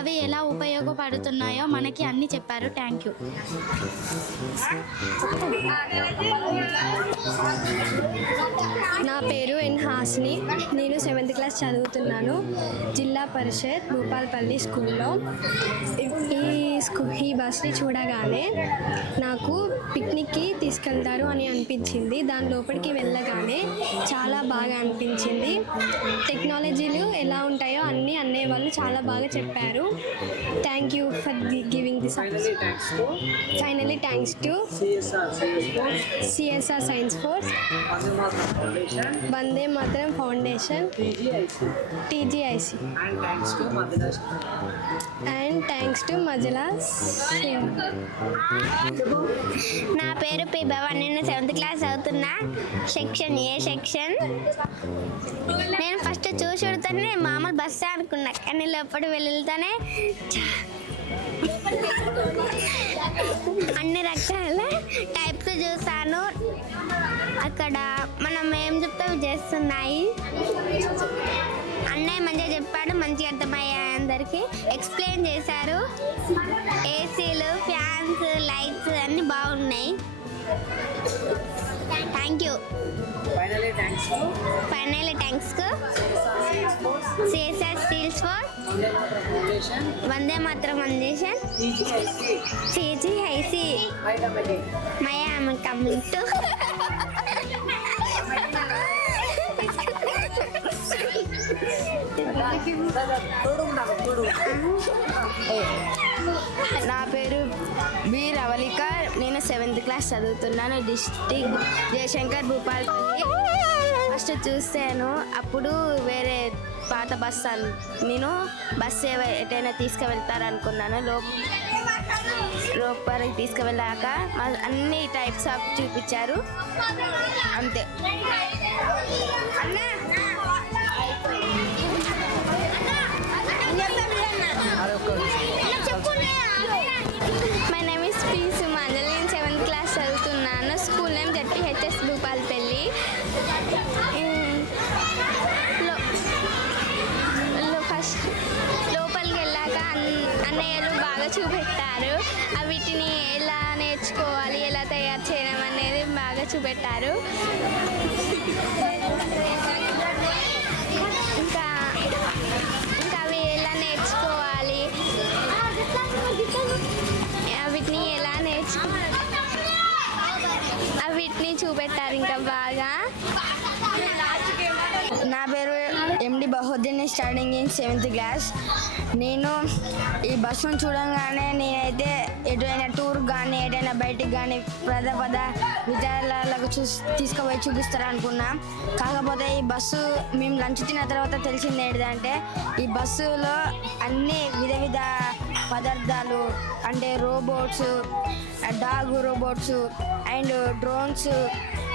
అవి ఎలా ఉపయోగపడుతున్నాయో మనకి అన్నీ చెప్పారు. Thank you. నా పేరు ఎన్ హాసిని. నేను 7th క్లాస్ చదువుతున్నాను జిల్లా పరిషత్ భూపాల్పల్లి స్కూల్లో. ఈ బస్ని చూడగానే నాకు పిక్నిక్కి తీసుకెళ్తారు అని అనిపించింది. దాని లోపలికి వెళ్ళగానే చాలా బాగా అనిపించింది. టెక్నాలజీలు ఎలా ఉంటాయో అన్నీ అనేవాళ్ళు చాలా బాగా చెప్పారు. Thank you for giving this. Finally thanks to CSR science force Vande Mataram foundation TGIC and thanks to మజలా. నా పేరు పి భవన్. నేను 7th క్లాస్ చదువుతున్నా, సెక్షన్ ఏ సెక్షన్. నేను ఫస్ట్ చూసుడుతోనే మామూలు బస్సే అనుకున్నా, కానీ లోపలికి వెళ్తానే అన్ని రకాల టైప్స్ చూసాను. అక్కడ మనం ఏం చెప్తే చేస్తున్నాయి. అన్నయ్య మంచిగా చెప్పాడు, మంచిగా అర్థమయ్యాయి, అందరికీ ఎక్స్ప్లెయిన్ చేశారు. ఏసీలు, ఫ్యాన్స్, లైట్స్ అన్నీ బాగున్నాయి. Thank you. Finally thanks to CSR sales four Vande Mataram foundation TGIC. My I'm coming to. నా పేరు బి రవళిక. నేను 7th క్లాస్ చదువుతున్నాను, డిస్ట్రిక్ట్ జయశంకర్ భూపాల్పల్లి. ఫస్ట్ చూసాను, అప్పుడు వేరే పాత బస్సు నేను బస్సు ఎటైనా తీసుకువెళ్తారనుకున్నాను. లోపలికి తీసుకువెళ్ళాక అన్ని టైప్స్ ఆఫ్ చూపించారు, అంతే. My name is P Sumanjali. నేను 7th క్లాస్ చదువుతున్నాను. School name ZPHS Bhupalpally. First లోపలికి వెళ్ళాక అన్నయ్యలు బాగా చూపెట్టారు. వీటిని ఎలా నేర్చుకోవాలి, ఎలా తయారు చేయడం అనేది బాగా చూపెట్టారు. ఇంకా అవి ఎలా నేర్చుకోవాలి, వీటిని ఎలా వీటిని చూపెట్టారు ఇంకా బాగా. నా పేరు MD Bahuddin. Starting in 7th class. నేను ఈ బస్సును చూడంగానే నేనైతే ఎటువైనా టూర్ కానీ ఎటైనా బయటికి కానీ పద విద్యాలయాలకు తీసుకుపోయి చూపిస్తారు అనుకున్నా. కాకపోతే ఈ బస్సు మేము లంచ్ తిన్న తర్వాత తెలిసింది ఏంటంటే ఈ బస్సులో అన్ని విధ పదార్థాలు, అంటే robots, dog robots and drones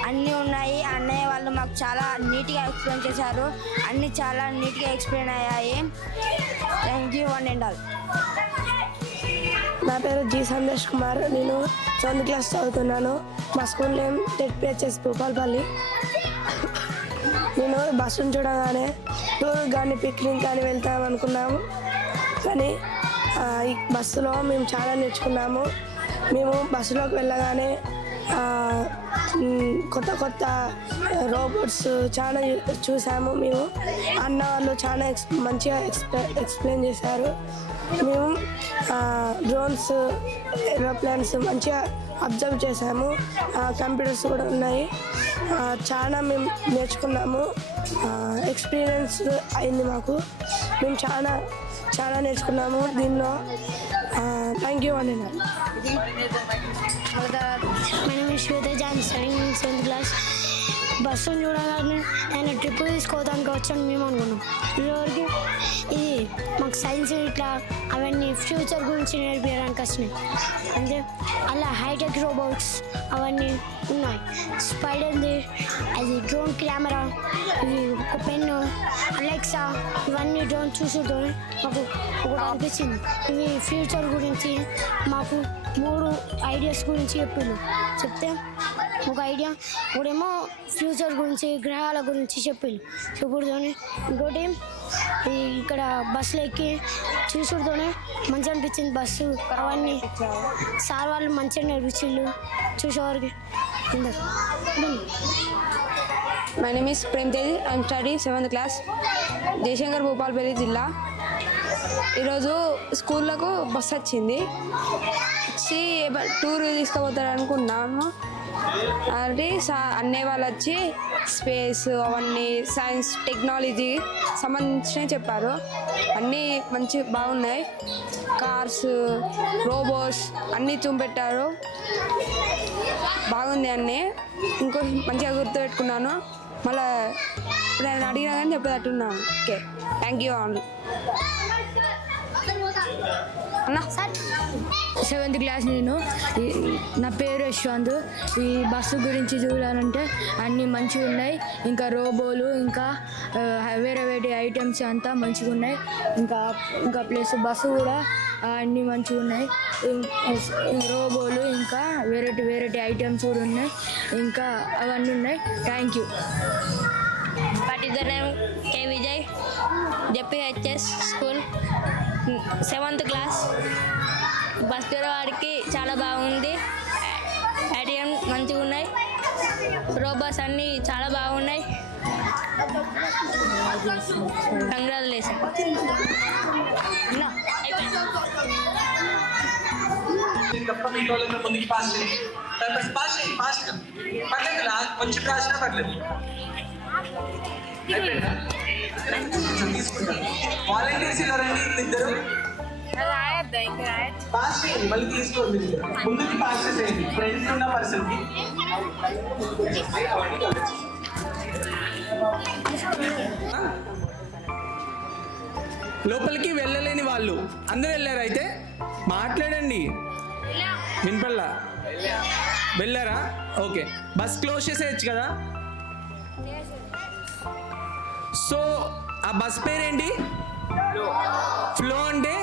అన్నీ ఉన్నాయి. అన్నయ్య వాళ్ళు మాకు చాలా నీట్గా ఎక్స్ప్లెయిన్ చేశారు. అన్నీ చాలా నీట్గా ఎక్స్ప్లెయిన్ అయ్యాయి. Thank you one and all. నా పేరు జి సందేశ్ కుమార్. నేను 7th క్లాస్ చదువుతున్నాను. మా స్కూల్ నేమ్ ZPHS భూపాల్పల్లి. నేను బస్సును చూడగానే టూర్ కానీ పిక్నిక్ కానీ వెళ్తాం అనుకున్నాము, కానీ ఈ బస్సులో మేము చాలా నేర్చుకున్నాము. మేము బస్సులోకి వెళ్ళగానే కొత్త రోబోట్స్ చాలా చూసాము. మేము అన్న వాళ్ళు చాలా మంచిగా ఎక్స్ప్లెయిన్ చేశారు. మేము డ్రోన్స్, ఏరోప్లేన్స్ మంచిగా అబ్జర్వ్ చేసాము. కంప్యూటర్స్ కూడా ఉన్నాయి. చాలా మేము నేర్చుకున్నాము. ఎక్స్పీరియన్స్ అయింది మాకు. మేము చాలా చాలా నేర్చుకున్నాము దీనిలో. థ్యాంక్ యూ అండి. My name is Shwetej. I'm studying in 7th class. బస్సును చూడగానే నేను ట్రిప్ తీసుకోవడానికి వచ్చాను మేము అనుకున్నాం. ఇదివరకు ఇది మాకు సైన్స్ ఇట్లా అవన్నీ ఫ్యూచర్ గురించి నేర్పించడానికి వచ్చినాయి. అంటే అలా హైటెక్ రోబోట్స్ అవన్నీ ఉన్నాయి. స్పైడర్ది అది డ్రోన్ కెమెరా, ఇది ఒక పెన్ను, అలెక్సా, ఇవన్నీ డ్రోన్ చూసుకుంటూ మాకు ఒకటి అనిపించింది. ఇవి ఫ్యూచర్ గురించి మాకు 3 ఐడియాస్ గురించి చెప్తే ఒక ఐడియా ఒకటేమో ఫ్యూచర్ గురించి గ్రహాల గురించి చెప్పుడుతోనే ఇంకోటి ఇక్కడ బస్సులో ఎక్కి చూసుడుతోనే మంచిగా అనిపించింది. బస్సు అవన్నీ సార్ వాళ్ళు మంచిగా నేర్పించిండు చూసేవారికి. My name is Prem Tej. I'm study 7th class, Jayashankar Bhupalpally జిల్లా. ఈరోజు స్కూళ్ళకు బస్ వచ్చింది. వచ్చి టూర్ తీసుకుపోతారు అనుకున్నాము. అది అన్నయ్య వాళ్ళు వచ్చి స్పేస్ అవన్నీ సైన్స్ టెక్నాలజీ సంబంధించినవి చెప్పారు. అన్నీ మంచి బాగున్నాయి. కార్స్, రోబోట్స్ అన్నీ చూపెట్టారు. బాగుంది అన్నీ. ఇంకో మంచిగా గుర్తుపెట్టుకున్నాను. మళ్ళీ నేను అడిగినా కానీ చెప్పేటట్టున్నాను. ఓకే, థ్యాంక్ యూ అన్న. 7th క్లాస్ నేను. నా పేరు యశ్వంత్. ఈ బస్సు గురించి చూడాలంటే అన్నీ మంచిగా ఉన్నాయి. ఇంకా రోబోలు, ఇంకా వేరే వేరే ఐటమ్స్ అంతా మంచిగా ఉన్నాయి. ఇంకా ప్లస్ బస్సు కూడా అన్నీ మంచిగా ఉన్నాయి. రోబోలు ఇంకా వేరే ఐటమ్స్ కూడా ఉన్నాయి. ఇంకా అవన్నీ ఉన్నాయి. Thank you. What is the name? K. Vijay, JPHS School, 7th class. Bus వాడికి చాలా బాగుంది. ఐడియం మంచిగా ఉన్నాయి. రోబోట్స్ అన్నీ చాలా బాగున్నాయి. కంగ్రాచులేషన్. ముందుకు పాస్ చేయండి. పాస్ చేయండి ఫాస్ట్గా. పర్లేదు, కొంచెం రాసినా పర్లేదు. వాలంటీర్స్ ఎవరండి? ఇద్దరు పాస్ చేయండి. మళ్ళీ తీసుకోండి. ముందుకి పాస్ చేసేయండి. ఫ్రెండ్స్ ఉన్న పర్సన్కి. లోపలికి వెళ్ళలేని వాళ్ళు అందరూ వెళ్ళారు. అయితే మాట్లాడండి. వినపల్లా? వెళ్ళారా? ఓకే. బస్ క్లోజ్ చేసేయచ్చు కదా. సో ఆ బస్ పేరేంటి? ఫ్లో అంటే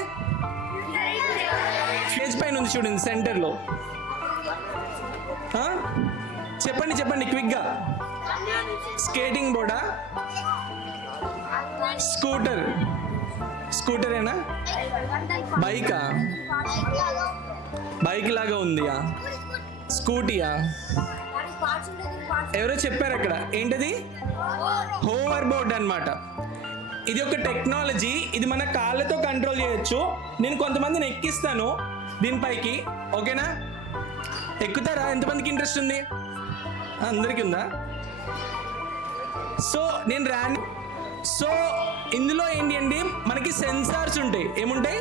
స్టేజ్ పైన ఉంది చూడండి, సెంటర్లో. చెప్పండి క్విక్గా. స్కేటింగ్ బోర్డా? స్కూటరేనా? బైకా? బైక్ లాగా ఉందియా? స్కూటీయా? ఎవరో చెప్పారు అక్కడ. ఏంటది? హోవర్ బోర్డ్ అన్నమాట. ఇది ఒక టెక్నాలజీ. ఇది మన కాళ్ళతో కంట్రోల్ చేయొచ్చు. నేను కొంతమందిని ఎక్కిస్తాను దీనిపైకి. ఓకేనా? ఎక్కుతారా? ఎంతమందికి ఇంట్రెస్ట్ ఉంది? అందరికీ ఉందా? సో నేను సో ఇందులో ఏంటి అంటే మనకి సెన్సార్స్ ఉంటాయి. ఏముంటాయి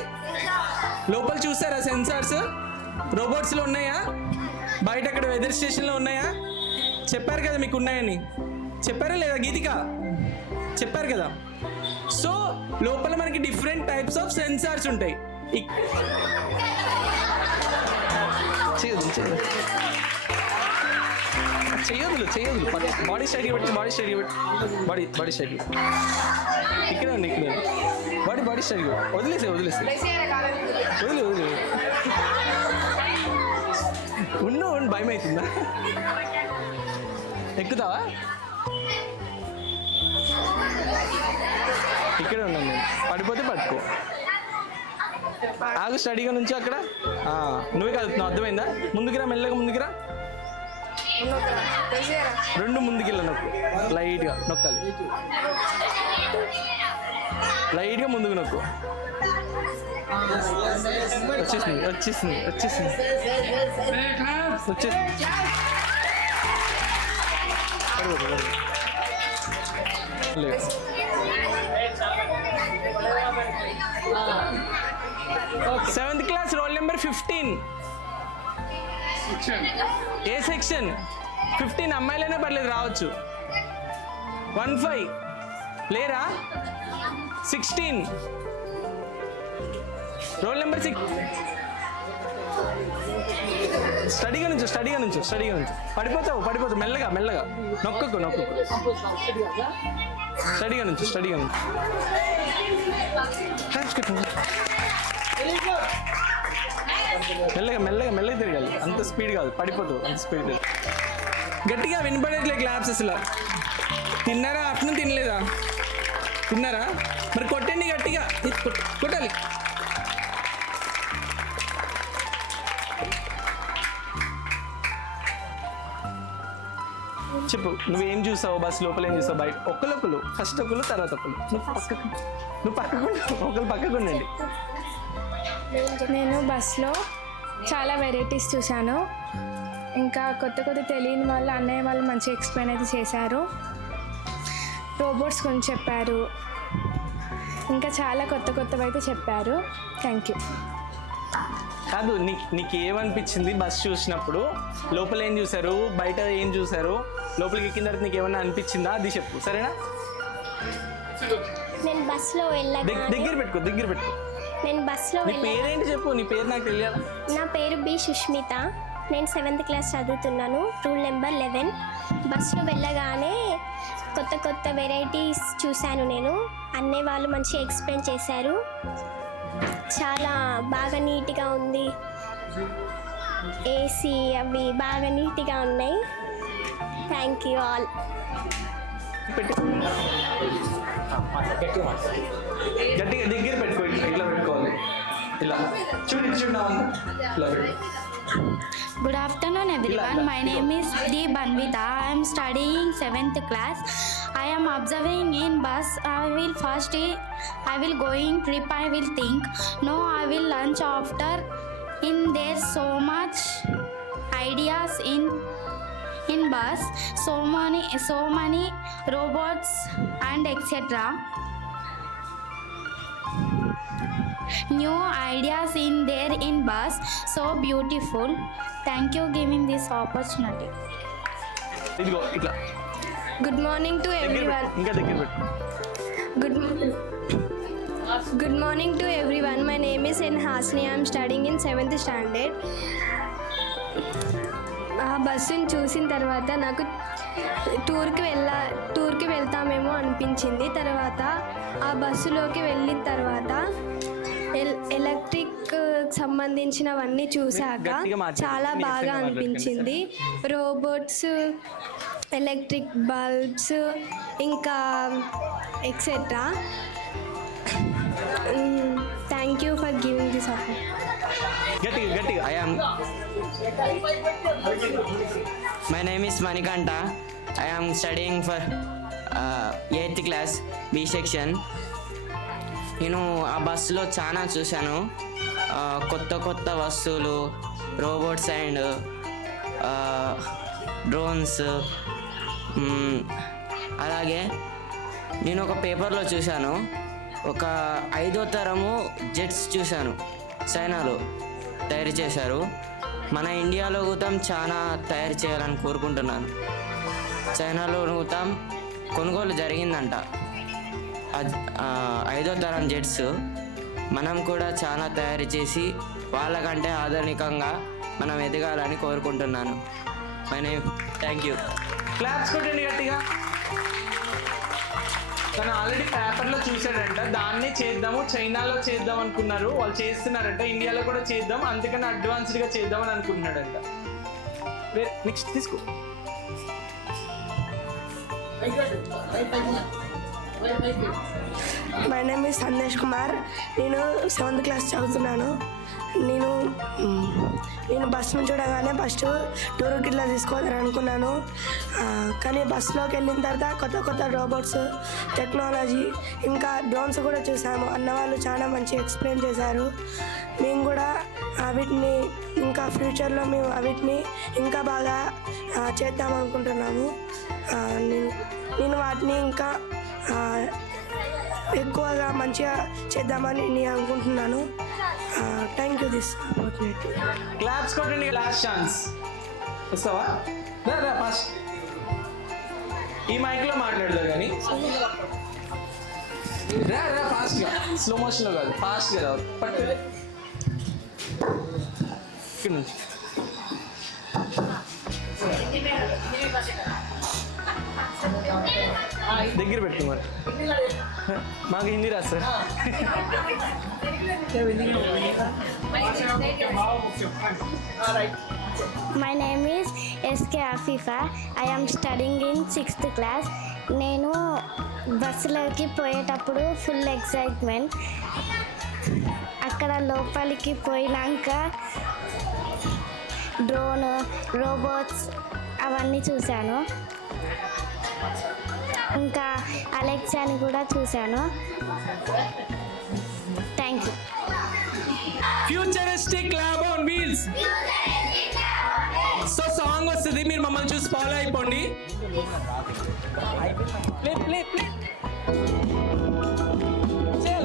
లోపల? చూస్తారా సెన్సార్స్? రోబోట్స్లో ఉన్నాయా? బయట అక్కడ వెదర్ స్టేషన్లో ఉన్నాయా? చెప్పారు కదా మీకు ఉన్నాయని. చెప్పారా లేదా? గీతిక చెప్పారు కదా. సో లోపల మనకి డిఫరెంట్ టైప్స్ ఆఫ్ సెన్సార్స్ ఉంటాయి. చేయదు బాడీ స్టడీ పెట్టి బాడీ స్టడీ ఇక్కడ ఉంది. బాడీ స్టడీ వదిలేసే ఉండు. భయం అవుతుందా? ఎక్కుతావా? ఇక్కడే ఉన్నాను నేను. పడిపోతే పట్టుకో. ఆగు. స్టడీగా నుంచి అక్కడ నువ్వే కదుతున్నావు. అర్థమైందా? ముందుకురా, మెల్లగా ముందుకురా. 2 ముందుకెళ్ళ నొక్కు. లైట్గా నొక్కాలి. లైట్గా ముందుకు నొక్కు. వచ్చేసింది వచ్చేసింది వచ్చేసింది వచ్చేసింది. Seventh class roll number 15. ఏ సెక్షన్? 15 అమ్మాయిలైనా పర్లేదు రావచ్చు. 15 లేరా? 16 రోల్ నెంబర్ 6. స్టడీగా నుంచో పడిపోతావు మెల్లగా నొక్కకు స్టడీగా నుంచో మెల్లగా తిరగాలి. అంత స్పీడ్ కాదు, పడిపోతావు అంత స్పీడ్. గట్టిగా వినపడట్లే క్లాప్స్ అసలు. తిన్నారా? ఆఫ్టర్నూన్ తినలేదా? తిన్నారా? మరి కొట్టండి గట్టిగా, కొట్టాలి. చెప్పు, నువ్వేం చూసావు బస్ లోపల, ఏం చూసావు బయట? ఒకరు ఫస్ట్ తర్వాత ఒకరు. నువ్వు పక్కకుండండి. నేను బస్లో చాలా వెరైటీస్ చూశాను. ఇంకా కొత్త తెలియని వాళ్ళు అన్నయ్య వాళ్ళు మంచిగా ఎక్స్ప్లెయిన్ అయితే చేశారు. రోబోట్స్ గురించి చెప్పారు. ఇంకా చాలా కొత్తవి అయితే చెప్పారు. Thank you. కాదు, నీకు ఏమనిపించింది బస్ చూసినప్పుడు? లోపల ఏం చూసారు, బయట ఏం చూసారు? లోపలికి ఎక్కిన తర్వాత నీకు ఏమన్నా అనిపించిందా? అది చెప్పు, సరేనా? నేను బస్లో దగ్గర పెట్టుకో. నేను బస్లో నీ పేరేంటి చెప్పు, నీ పేరు నాకు తెలియాలి. నా పేరు బి సుష్మిత. నేను 7th క్లాస్ చదువుతున్నాను. Rule number 11. బస్సులో వెళ్ళగానే కొత్త వెరైటీస్ చూశాను నేను. అన్నయ్య వాళ్ళు మంచిగా ఎక్స్ప్లెయిన్ చేశారు. చాలా బాగా నీట్గా ఉంది. ఏసీ అవి బాగా నీట్గా ఉన్నాయి. Thank you all. గట్టిగా దగ్గర పెట్టుకో. ఇట్లా పెట్టుకోవాలి. ఇలా చూడు ఇలా పెట్టు. Good afternoon everyone. My name is D. Banvita. I am studying 7th class. I am observing in bus. I will going trip. I will think. No, I will lunch after. In there so much ideas in bus. So many robots and etc. New ideas in there in bus. So beautiful. Thank you giving this opportunity. ఇదిగో ఇట్లా. Good morning to everyone. ఇంకా దగ్గర పెట్టు. Good morning to everyone. My name is N. Hasni. I am studying in 7th standard. ఆ బస్సుని చూసిన తర్వాత నాకు టూర్కి వెళ్తామేమో అనిపించింది. తర్వాత ఆ బస్సులోకి వెళ్ళిన తర్వాత ఎలక్ట్రిక్ సంబంధించినవన్నీ చూశాక చాలా బాగా అనిపించింది. రోబోట్స్, ఎలక్ట్రిక్ బల్బ్స్, ఇంకా etcetera. Thank you for giving this opportunity. గట్టిగా. My name is Manikanta. I am studying for 8th class B section. నేను ఆ బస్సులో చాలా చూశాను. కొత్త వస్తువులు, రోబోట్స్ అండ్ డ్రోన్స్. అలాగే నేను ఒక పేపర్లో చూశాను, ఒక 5వ తరము జెట్స్ చూశాను. చైనాలో తయారు చేశారు. మన ఇండియాలో కూడా చాలా తయారు చేయాలని కోరుకుంటున్నాను. చైనాలో కూడా కొనుగోలు జరిగిందంట 5వ తరం జెట్స్. మనం కూడా చాలా తయారు చేసి వాళ్ళకంటే ఆధునికంగా మనం ఎదగాలని కోరుకుంటున్నాను. Thank you. క్లాప్స్ కొట్టండి గట్టిగా. తను ఆల్రెడీ పేపర్లో చూసాడంట, దాన్నే చేద్దాము, చైనాలో చేద్దాం అనుకున్నారు, వాళ్ళు చేస్తున్నారంట. ఇండియాలో కూడా చేద్దాం, అందుకని అడ్వాన్స్డ్గా చేద్దామని అనుకుంటున్నాడంట. నెక్స్ట్ తీసుకో. My name is Sandesh Kumar. నేను 7th క్లాస్ చదువుతున్నాను. నేను బస్సును చూడగానే ఫస్ట్ టూర్కి ఇట్లా తీసుకోవాలని అనుకున్నాను. కానీ బస్సులోకి వెళ్ళిన తర్వాత కొత్త రోబోట్స్, టెక్నాలజీ, ఇంకా డ్రోన్స్ కూడా చూసాము. అన్నవాళ్ళు చాలా మంచిగా ఎక్స్ప్లెయిన్ చేశారు. మేము కూడా వీటిని ఇంకా ఫ్యూచర్లో మేము వీటిని ఇంకా బాగా చేద్దామనుకుంటున్నాము. నేను వాటిని ఇంకా ఎక్కువగా మంచిగా చేద్దామని నేను అనుకుంటున్నాను. Thank you this opportunity. Claps కొట్టండి. Last chance. వస్తావా? రా ఫస్ట్. ఈ మైక్లో మాట్లాడతారు కానీ రా ఫాస్ట్గా, స్లో మోషన్లో కాదు, ఫాస్ట్గా రా. పట్టు ఇక్కడ నుంచి. దగ్గర పెట్టు మరి. మాకు హిందీ రాదు sir. My name is SK Afifa. I am studying in 6th class. నేను బస్సులోకి పోయేటప్పుడు ఫుల్ ఎక్సైట్మెంట్. అక్కడ లోపలికి పోయినాక డ్రోన్, రోబోట్స్ అవన్నీ చూశాను. ఇంకా అలెక్సాని కూడా చూశాను. Thank you. Futuristic lab on wheels. So song వస్తుంది, మీరు మమ్మల్ని చూసి ఫాలో అయిపోండి. ప్లే చేయాలి.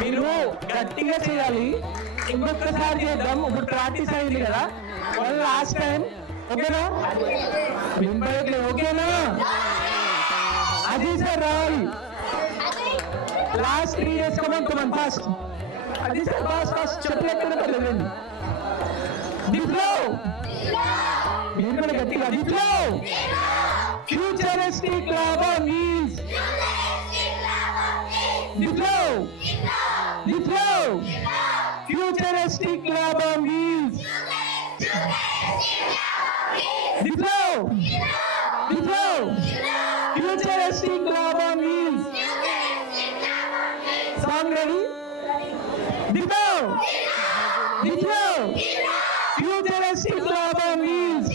మీరు గట్టిగా చేయాలి. ఇంకొకసారి చేద్దాం. ఇప్పుడు ప్రాక్టీస్ అయింది కదా, లాస్ట్ టైం. ఓకేనా? ఓకేనా? అది సార్ రావాలి. Last 3 days come on fast. అది సార్ ఫాస్ట్ చెప్పలేకపోతే పర్లేదు. దిప్లో మీరు కూడా గట్టిగా దిప్లో. Futuristic lab on wheels. దిప్లో ఫ్యూచరిస్టిక్ ల్యాబ్ ఆన్ వీల్స్. దిప్లో futuristic lab on wheels. Song ready? దిప్లో ఫ్యూచరిస్టిక్ ల్యాబ్ ఆన్ వీల్స్.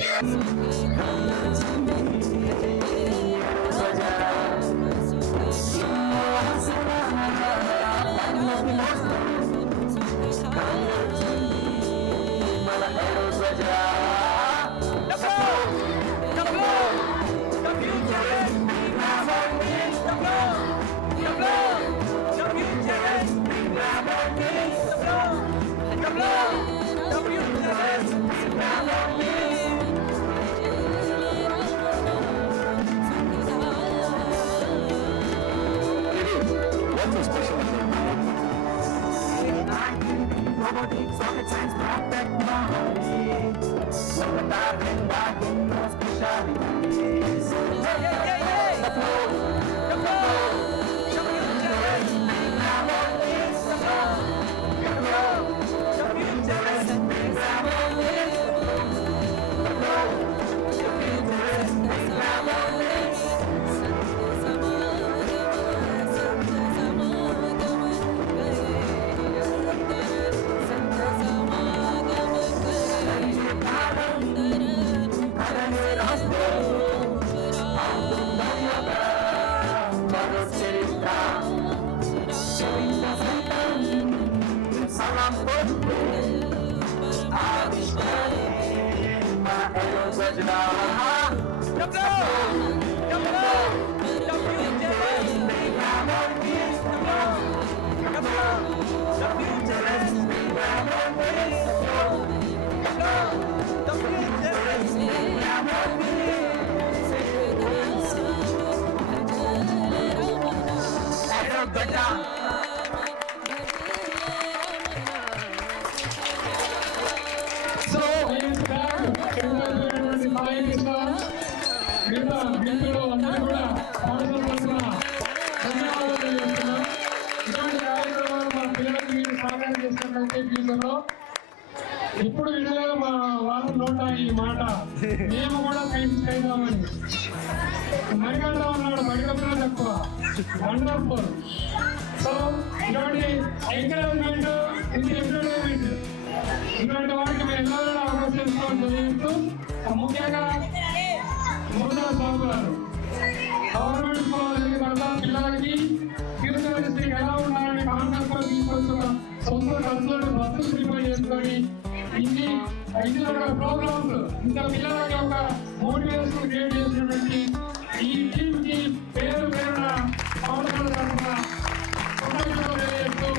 ఇప్పుడు వినగా మా వాళ్ళు నోట ఈ మాట మేము కూడా సైంటిస్ట్ అయినామని మరిగంట ఉన్నాడు మరిగంటలో తక్కువ వండర్ఫుల్. సో ఇటువంటి ఎంకరేజ్మెంట్ ఇది ఎంటర్టైన్మెంట్ ఇటువంటి వాటికి మేము ఎన్నో అవకాశం ఇస్తామని తెలియజేస్తూ ముఖ్యంగా మూడవ చదువుతున్నారు గవర్నమెంట్ స్కూల్ తర్వాత పిల్లలకి ఫ్యూచర్ డిస్ట్రిక్ట్ ఎలా ఉండాలని కాన్సెప్ట్ తీసుకొచ్చిన సొంత ఖర్చులను బస్సులు ప్రిపేర్ చేసుకొని ఇన్ని 5 ప్రోగ్రామ్స్ ఇంకా పిల్లలకి ఒక మోటివేషన్ క్రియేట్ చేసినటువంటి ఈ టీమ్ కి పేరు పేరున అవసరాలు తరఫున తెలియజేస్తూ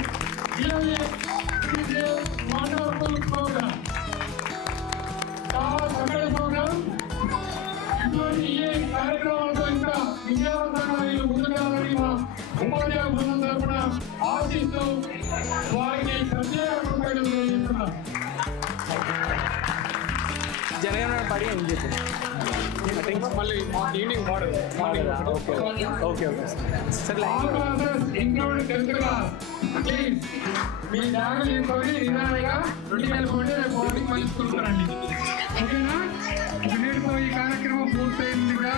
వండర్ఫుల్ ప్రోగ్రామ్, చాలా చక్కటి ప్రోగ్రామ్. ఇటువంటి ఈ కార్యక్రమాలతో ఇంకా విజయవంతంగా మీరు ముందుకెళ్ళాలని మా ఉపాధ్యాయ బృందం తరఫున ఆశిస్తూ వారికి ప్రత్యేక కృతజ్ఞతలు తెలియజేస్తున్నాం. జనగణ పడి ఏం చేస్తుంది మళ్ళీ ఈవినింగ్ మార్నింగ్ ఓకే సరే ఇంక్లూడ్ 10th క్లాస్ ప్లీజ్ మీ జాగ్రత్త తీసుకొని నిదానంగా 2 వెళ్ళిపోతే రేపు మార్నింగ్ మళ్ళీ స్కూల్కి రండి. ఓకేనా? వీటితో ఈ కార్యక్రమం పూర్తయిందిగా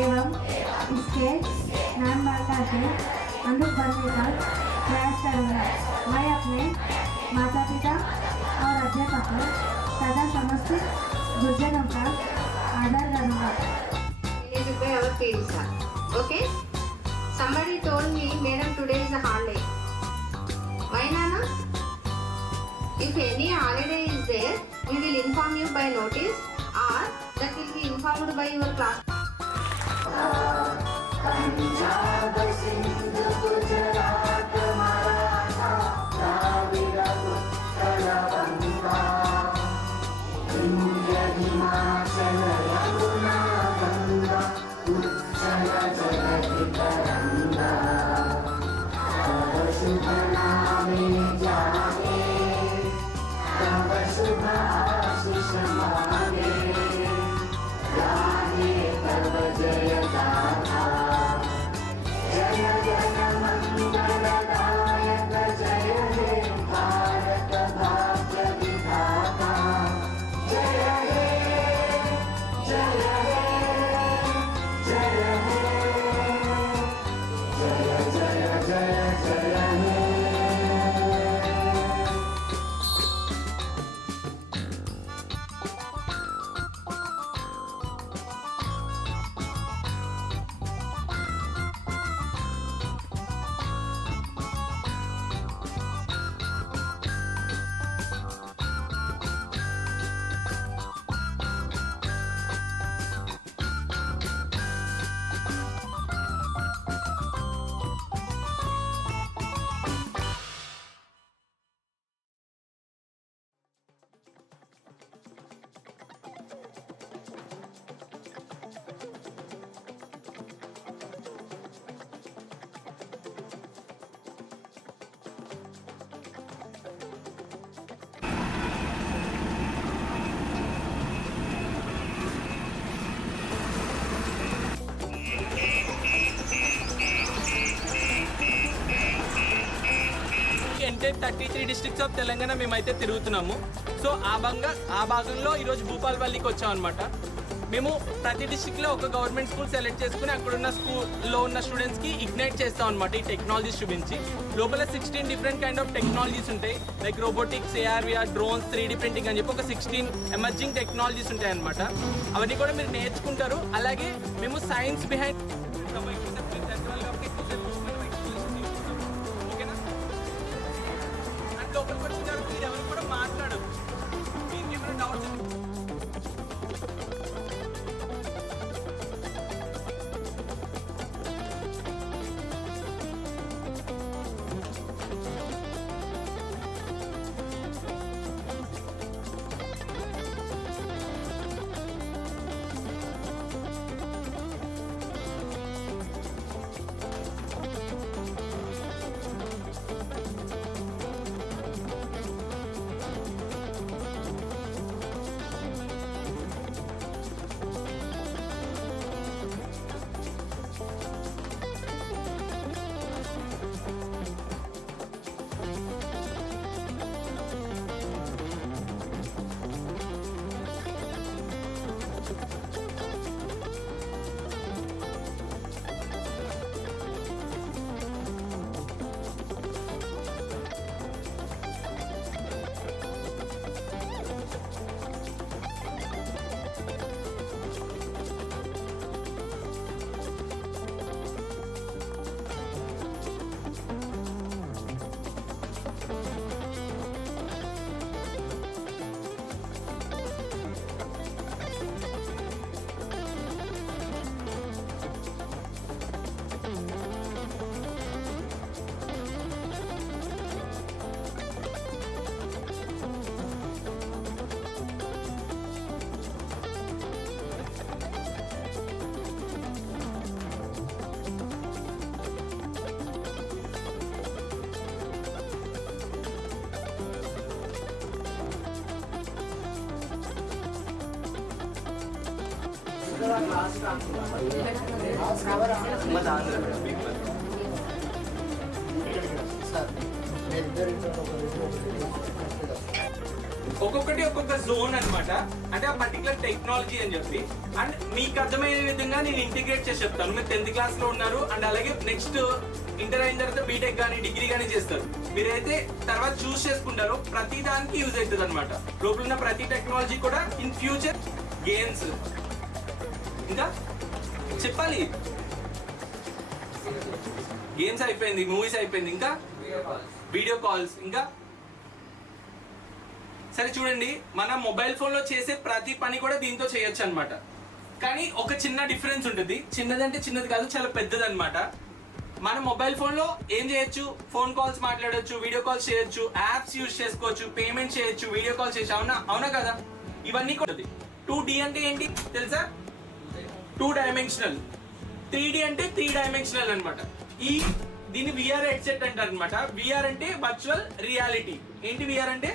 एवं इसके नाम बताते अनुप बनने का प्रयास करूँगा। मैं अपने माता पिता और अध्यापकों तथा समस्त गुरुजनों का आदर करूँगा। Our fields are okay. Somebody told me, Madam, today is a holiday. Why, Nana? If any holiday is there, we will inform you by notice, or that will be informed by your class. Punjab, Sindh, Gujarat, Maratha, Dravida, Uttara, Banga, India, Himachal, Yamuna, Ganga, Uttara, Jagati, Taranga, Tava Shubha Name Jage, Tava Shubha Ashish Mage, Gahe Tava Jaya Gatha, Jaya Jaya Mangala Dayaka, Jaya He Bharat Bhagya Vidhata, Jaya He, Jaya He, Jaya He, Jaya Jaya Jaya Jaya He. Entire 33 districts of Telangana మేమైతే తిరుగుతున్నాము. So ఆ భాగంలో ఈరోజు భూపాలపల్లికి వచ్చాం అనమాట. మేము ప్రతి డిస్ట్రిక్ట్లో ఒక గవర్నమెంట్ స్కూల్ సెలెక్ట్ చేసుకుని అక్కడున్న స్కూల్లో ఉన్న స్టూడెంట్స్కి ఇగ్నైట్ చేస్తాం అనమాట ఈ టెక్నాలజీస్ చూపించి. లోపల 16 డిఫరెంట్ కైండ్ ఆఫ్ టెక్నాలజీస్ ఉంటాయి. Like robotics, AR VR, drones, 3D printing అని చెప్పి ఒక 16 ఎమర్జింగ్ టెక్నాలజీస్ ఉంటాయి అనమాట. అవన్నీ కూడా మీరు నేర్చుకుంటారు. అలాగే మేము సైన్స్ బిహైండ్ లోపలికి వచ్చిన తర్వాత మీరు ఎవరు కూడా మాట్లాడరు. మీకు ఏమైనా డౌట్స్ ఒక్కొక్కటి ఒక్కొక్క జోన్ అన్నమాట. అంటే ఆ పర్టికులర్ టెక్నాలజీ అని చెప్పి అండ్ మీకు అర్థమయ్యే విధంగా నేను ఇంటిగ్రేట్ చేసి చెప్తాను. మీరు 10th క్లాస్ లో ఉన్నారు అండ్ అలాగే నెక్స్ట్ ఇంటర్ అయిన తర్వాత బీటెక్ కానీ డిగ్రీ కానీ చేస్తారు. మీరైతే తర్వాత చూస్ చేసుకుంటారో ప్రతి దానికి యూజ్ అవుతుంది అనమాట. లోపల ఉన్న ప్రతి టెక్నాలజీ కూడా ఇన్ ఫ్యూచర్ గేమ్స్, ఇంకా చెప్పాలి, గేమ్స్ అయిపోయింది, మూవీస్ అయిపోయింది, ఇంకా వీడియో కాల్స్, ఇంకా సరే చూడండి, మన మొబైల్ ఫోన్ లో చేసే ప్రతి పని కూడా దీంతో చేయొచ్చు అనమాట. కానీ ఒక చిన్న డిఫరెన్స్ ఉంటుంది. చిన్నదంటే చిన్నది కాదు, చాలా పెద్దది అనమాట. మన మొబైల్ ఫోన్ లో ఏం చేయొచ్చు? ఫోన్ కాల్స్ మాట్లాడొచ్చు, వీడియో కాల్స్ చేయొచ్చు, యాప్స్ యూజ్ చేసుకోవచ్చు, పేమెంట్ చేయొచ్చు, వీడియో కాల్స్ చేయొచ్చు. అవునా కదా? ఇవన్నీ కూడా 2D అంటే ఏంటి తెలుసా? 2 డైమెన్షనల్. 3D అంటే 3 డైమెన్షనల్ అనమాట. దీన్ని VR హెడ్సెట్ అంటారు అనమాట. VR అంటే వర్చువల్ రియాలిటీ. ఏంటి VR అంటే?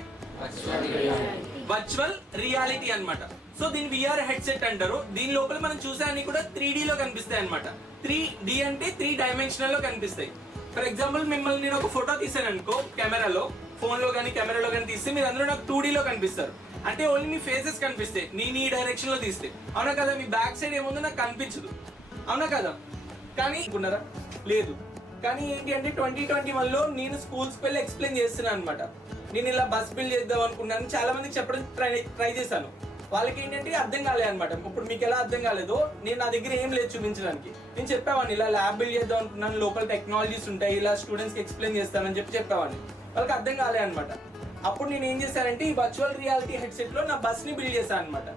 వర్చువల్ రియాలిటీ అన్నమాట. సో దీని VR హెడ్సెట్ అంటారు. దీని లోపల మనం చూసే అన్ని కూడా 3D లో కనిపిస్తాయి అనమాట. 3D అంటే 3 డైమెన్షనల్ లో కనిపిస్తాయి. ఫర్ ఎగ్జాంపుల్ మిమ్మల్ని నేను ఒక ఫోటో తీసాను అనుకో, కెమెరాలో, ఫోన్ లో కానీ కెమెరాలో కానీ తీస్తే మీరు అందరూ నాకు 2D లో కనిపిస్తారు. అంటే ఓన్లీ మీ ఫేసెస్ కనిపిస్తాయి నేను ఈ డైరెక్షన్ లో తీస్తే. అవునా కదా? మీ బ్యాక్ సైడ్ ఏముందో నాకు కనిపించదు. అవునా కదా? కానీ అనుకున్నారా? లేదు. కానీ ఏంటి అంటే 2021లో నేను స్కూల్స్కి వెళ్ళి ఎక్స్ప్లెయిన్ చేస్తున్నాను అనమాట. నేను ఇలా బస్ బిల్డ్ చేద్దాం అనుకున్నాను, చాలా మందికి చెప్పడం ట్రై చేశాను. వాళ్ళకి ఏంటంటే అర్థం కాలేదు అనమాట. ఇప్పుడు మీకు ఎలా అర్థం కాలేదో నేను నా దగ్గర ఏం లేదు చూపించడానికి. నేను చెప్పేవాడిని ఇలా ల్యాబ్ బిల్డ్ చేద్దాం అనుకున్నాను, లోపల టెక్నాలజీస్ ఉంటాయి, ఇలా స్టూడెంట్స్కి ఎక్స్ప్లెయిన్ చేస్తానని చెప్పేవాడిని. వాళ్ళకి అర్థం కాలేదు అనమాట. అప్పుడు నేను ఏం చేశానంటే ఈ వర్చువల్ రియాలిటీ హెడ్సెట్ లో నా బస్ ని బిల్డ్ చేశాను అనమాట.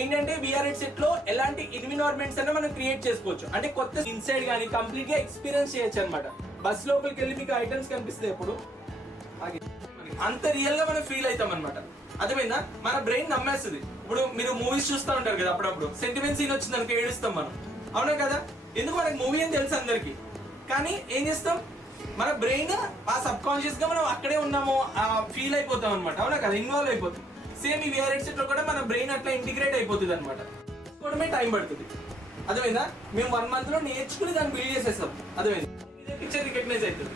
ఏంటంటే VR హెడ్సెట్ లో ఎలాంటి ఎన్విరాన్మెంట్స్ అన్న మనం క్రియేట్ చేసుకోవచ్చు. అంటే కొత్త ఇన్సైడ్ కానీ కంప్లీట్ గా ఎక్స్పీరియన్స్ చేయొచ్చు అనమాట. బస్ లోపలికి వెళ్ళి మీకు ఐటమ్స్ కనిపిస్తాయి ఎప్పుడు అంత రియల్ గా మనం ఫీల్ అవుతాం అనమాట. అర్థమైందా? మన బ్రెయిన్ నమ్మేస్తుంది. ఇప్పుడు మీరు మూవీస్ చూస్తూ ఉంటారు కదా, అప్పుడప్పుడు సెంటిమెంట్ సీన్ వచ్చింది అనుకో ఏడుస్తాం మనం. అవునా కదా? ఎందుకు? మనకి మూవీ అని తెలుసు అందరికి. కానీ ఏం చేస్తాం? మన బ్రెయిన్ ఆ సబ్ కాన్షియస్ గా మనం అక్కడే ఉన్నాము ఫీల్ అయిపోతాం అనమాట. అవునా కదా? ఇన్వాల్వ్ అయిపోతాం. సేమ్ ఈ VR హెడ్సెట్ లో కూడా మన బ్రెయిన్ అట్లా ఇంటిగ్రేట్ అయిపోతుంది అనమాట. కూడా టైం పడుతుంది. అర్థమైందా? మేము 1 month లో నేర్చుకుని దాన్ని బిల్డ్ చేసేస్తాం. అర్థమైందా? పిక్చర్ రికగ్నైజ్ అవుతుంది.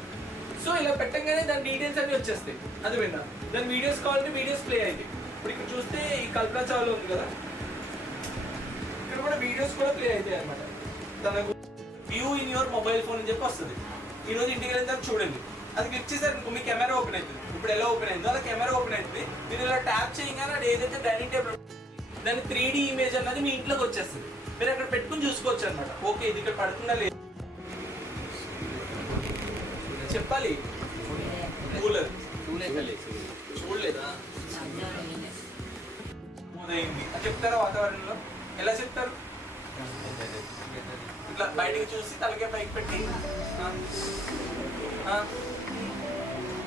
సో ఇలా పెట్టంగానే దాని డీటెయిల్స్ అన్ని వచ్చేస్తాయి. అర్థమైందా? దాని వీడియోస్ కావాలంటే వీడియోస్ ప్లే అవుతాయి. ఇప్పుడు ఇక్కడ చూస్తే ఈ కల్పన చావ్లా ఉంది కదా, ఇక్కడ కూడా వీడియోస్ కూడా ప్లే అవుతాయి అనమాట. తనకు view in your mobile phone అని చెప్పి వస్తుంది. ఈరోజు ఇంటికి వెళ్ళిన తర్వాత చూడండి, అది క్లిక్ చేశారు మీ కెమెరా ఓపెన్ అవుతుంది. ఇప్పుడు ఎలా ఓపెన్ అయిందో అలా కెమెరా ఓపెన్ అవుతుంది. మీరు ఇలా ట్యాప్ చేయగానే అది ఏదైతే డైనింగ్ టేబుల్ దాని 3D ఇమేజ్ అన్నది మీ ఇంట్లోకి వచ్చేస్తుంది. మీరు అక్కడ పెట్టుకుని చూసుకోవచ్చు అనమాట. ఓకే, ఇది ఇక్కడ పడుతుందా లేదు చెప్పాలి. కూలర్ చూడలేదా? ఉదయింది చెప్తారా? వాతావరణంలో ఎలా చెప్తారు? ఇట్లా బయటకు చూసి తలకే పైకి పెట్టి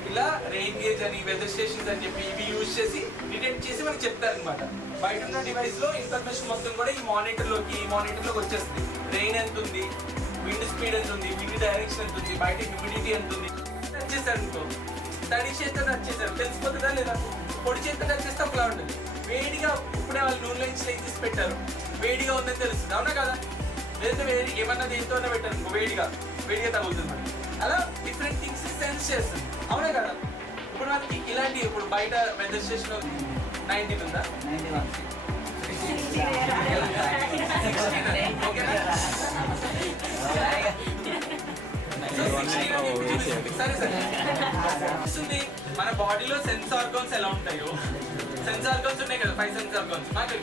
ఇలా రెయిన్ గేజ్ అని, వెదర్ స్టేషన్స్ అని చెప్పి ఇవి యూజ్ చేసి డిటెక్ట్ చేసి మనకి చెప్తారనమాట. బయట ఉన్న డివైస్ లో ఇన్ఫర్మేషన్ మొత్తం కూడా ఈ మానిటర్లోకి వచ్చేస్తుంది. రెయిన్ ఎంత ఉంది, విండ్ స్పీడ్ ఎంత ఉంది, విండ్ డైరెక్షన్ ఎంత ఉంది, బయట హ్యూమిడిటీ ఎంత ఉంది. టచ్ చేశారు అనుకో, తడి చేస్తే టచ్ చేశారు తెలిసిపోతుందా లేదా? పొడి చేస్తే టచ్ చేస్తే ఒకలా ఉంటుంది. వేడిగా ఇప్పుడే వాళ్ళు నూనె నుంచి తీసి పెట్టారు, వేడిగా ఉందని తెలుస్తుంది. అవునా కదా? లేదంటే వేడి ఏమన్నా దేంతో పెట్టారు అనుకో, వేడిగా తగులుతుంది మనకి. అలా డిఫరెంట్ థింగ్స్ సెన్స్ చేస్తుంది. అవునా కదా? ఇప్పుడు మనకి ఇలాంటి ఇప్పుడు బయట వెదర్ స్టేషన్ 19 ఉందా? సరే మన బాడీలో సెన్స్ ఆర్గాన్స్ ఎలా ఉంటాయో, సెన్స్ ఆర్గాన్స్ ఉన్నాయి కదా, 5 సెన్స్ ఆర్గాన్స్ మాకు.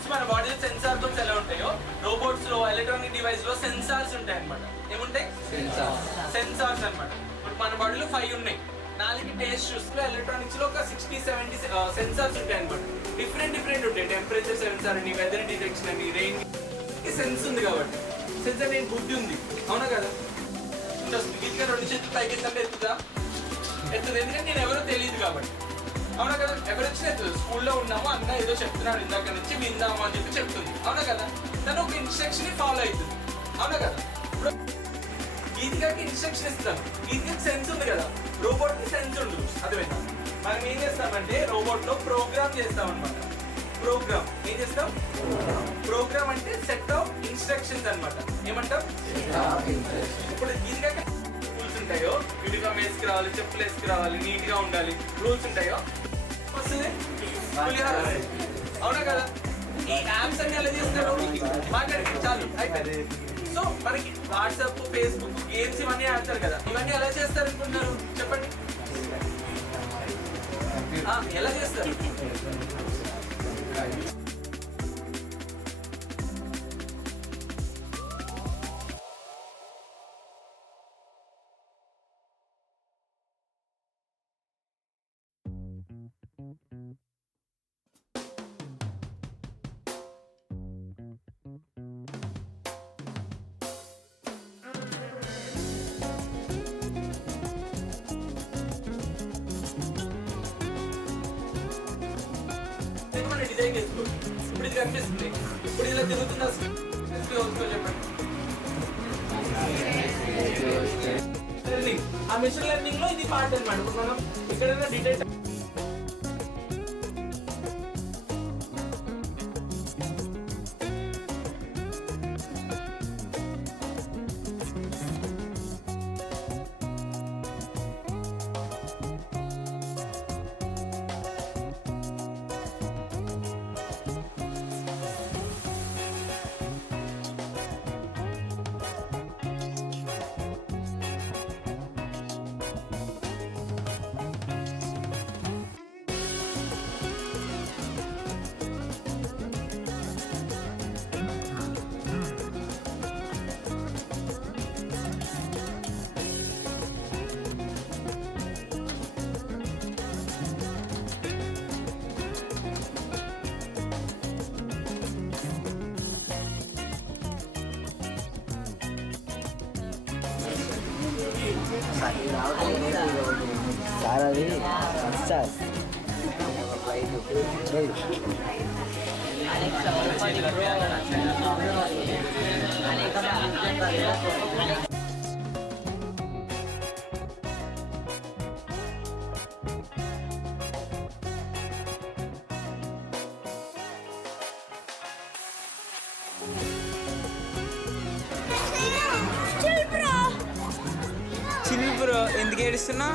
సో మన బాడీలో సెన్స్ ఆర్గాన్స్ ఎలా ఉంటాయో రోబోట్స్ లో, ఎలక్ట్రానిక్ డివైస్ లో సెన్సార్స్ ఉంటాయి అనమాట. ఏముంటాయి? సెన్సార్స్ అనమాట. ఇప్పుడు మన బాడీలో 5 ఉన్నాయి. 4 టేస్ట్ చూస్తే ఎలక్ట్రానిక్స్ లో ఒక 60-70 సెన్సార్స్ ఉంటాయి అనమాట. డిఫరెంట్ ఉంటాయి. టెంపరేచర్ సెన్సార్ అని, వెదర్ డిటెక్షన్ అని, రెయిన్ సెన్స్ ఉంది కాబట్టి. సెన్స్ అంటే బుద్ధి ఉంది. అవునా కదా? గిట్గా 2 చేతులు పైకి ఎత్తంటే ఎత్తుంది. ఎందుకంటే నేను ఎవరో తెలియదు కాబట్టి. అవునా కదా? ఎవరు వచ్చినా ఎత్తుంది. స్కూల్లో ఉన్నాము, అన్న ఏదో చెప్తున్నాడు ఇందాక నుంచి విందాము అని చెప్పి చెప్తుంది. అవునా కదా? తను ఒక ఇన్స్ట్రక్షన్ ఫాలో అవుతుంది. అవునా కదా? ఇప్పుడు గీతికాకి ఇన్స్ట్రక్షన్ ఇస్తాను. గీతికి సెన్స్ ఉంది కదా, రోబోట్ కి సెన్స్ ఉండదు. అర్థమైందా? మనం ఏం చేస్తామంటే రోబోట్ లో ప్రోగ్రామ్ చేస్తాం అనమాట. ప్రోగ్రామ్. ఏం చేస్తాం? ప్రోగ్రామ్ అంటే సెట్ ఆఫ్ ఇన్స్ట్రక్షన్స్ అన్నమాట. ఏమంటాం? ఇప్పుడు ఈజీగా రూల్స్ ఉంటాయో, యూనిఫామ్ వేసుకురావాలి, చెప్పులు వేసుకురావాలి, నీట్ గా ఉండాలి, రూల్స్ ఉంటాయో వస్తుంది. అవునా కదా? ఈ యాప్స్ అన్ని ఎలా చేస్తారు? మాట్లాడి చాలు అయిపోయింది. సో మనకి వాట్సాప్, ఫేస్బుక్, గేమ్స్ ఇవన్నీ ఆడతారు కదా, ఇవన్నీ ఎలా చేస్తారు అనుకుంటున్నారు? చెప్పండి, ఎలా చేస్తారు? డిజైన్ చేసుకో. ఇప్పుడు ఇది కనిపిస్తుంది, ఇప్పుడు ఇలా తిరుగుతున్న చెప్పండి. ఆ మిషన్ లెర్నింగ్ లో ఇది పార్ట్ అన్నమాట. ఇప్పుడు మనం ఎక్కడైనా డీటెయిల్ సార్ అది సార్ చిల్ బ్రో, ఎందుకు ఏడుస్తున్నా?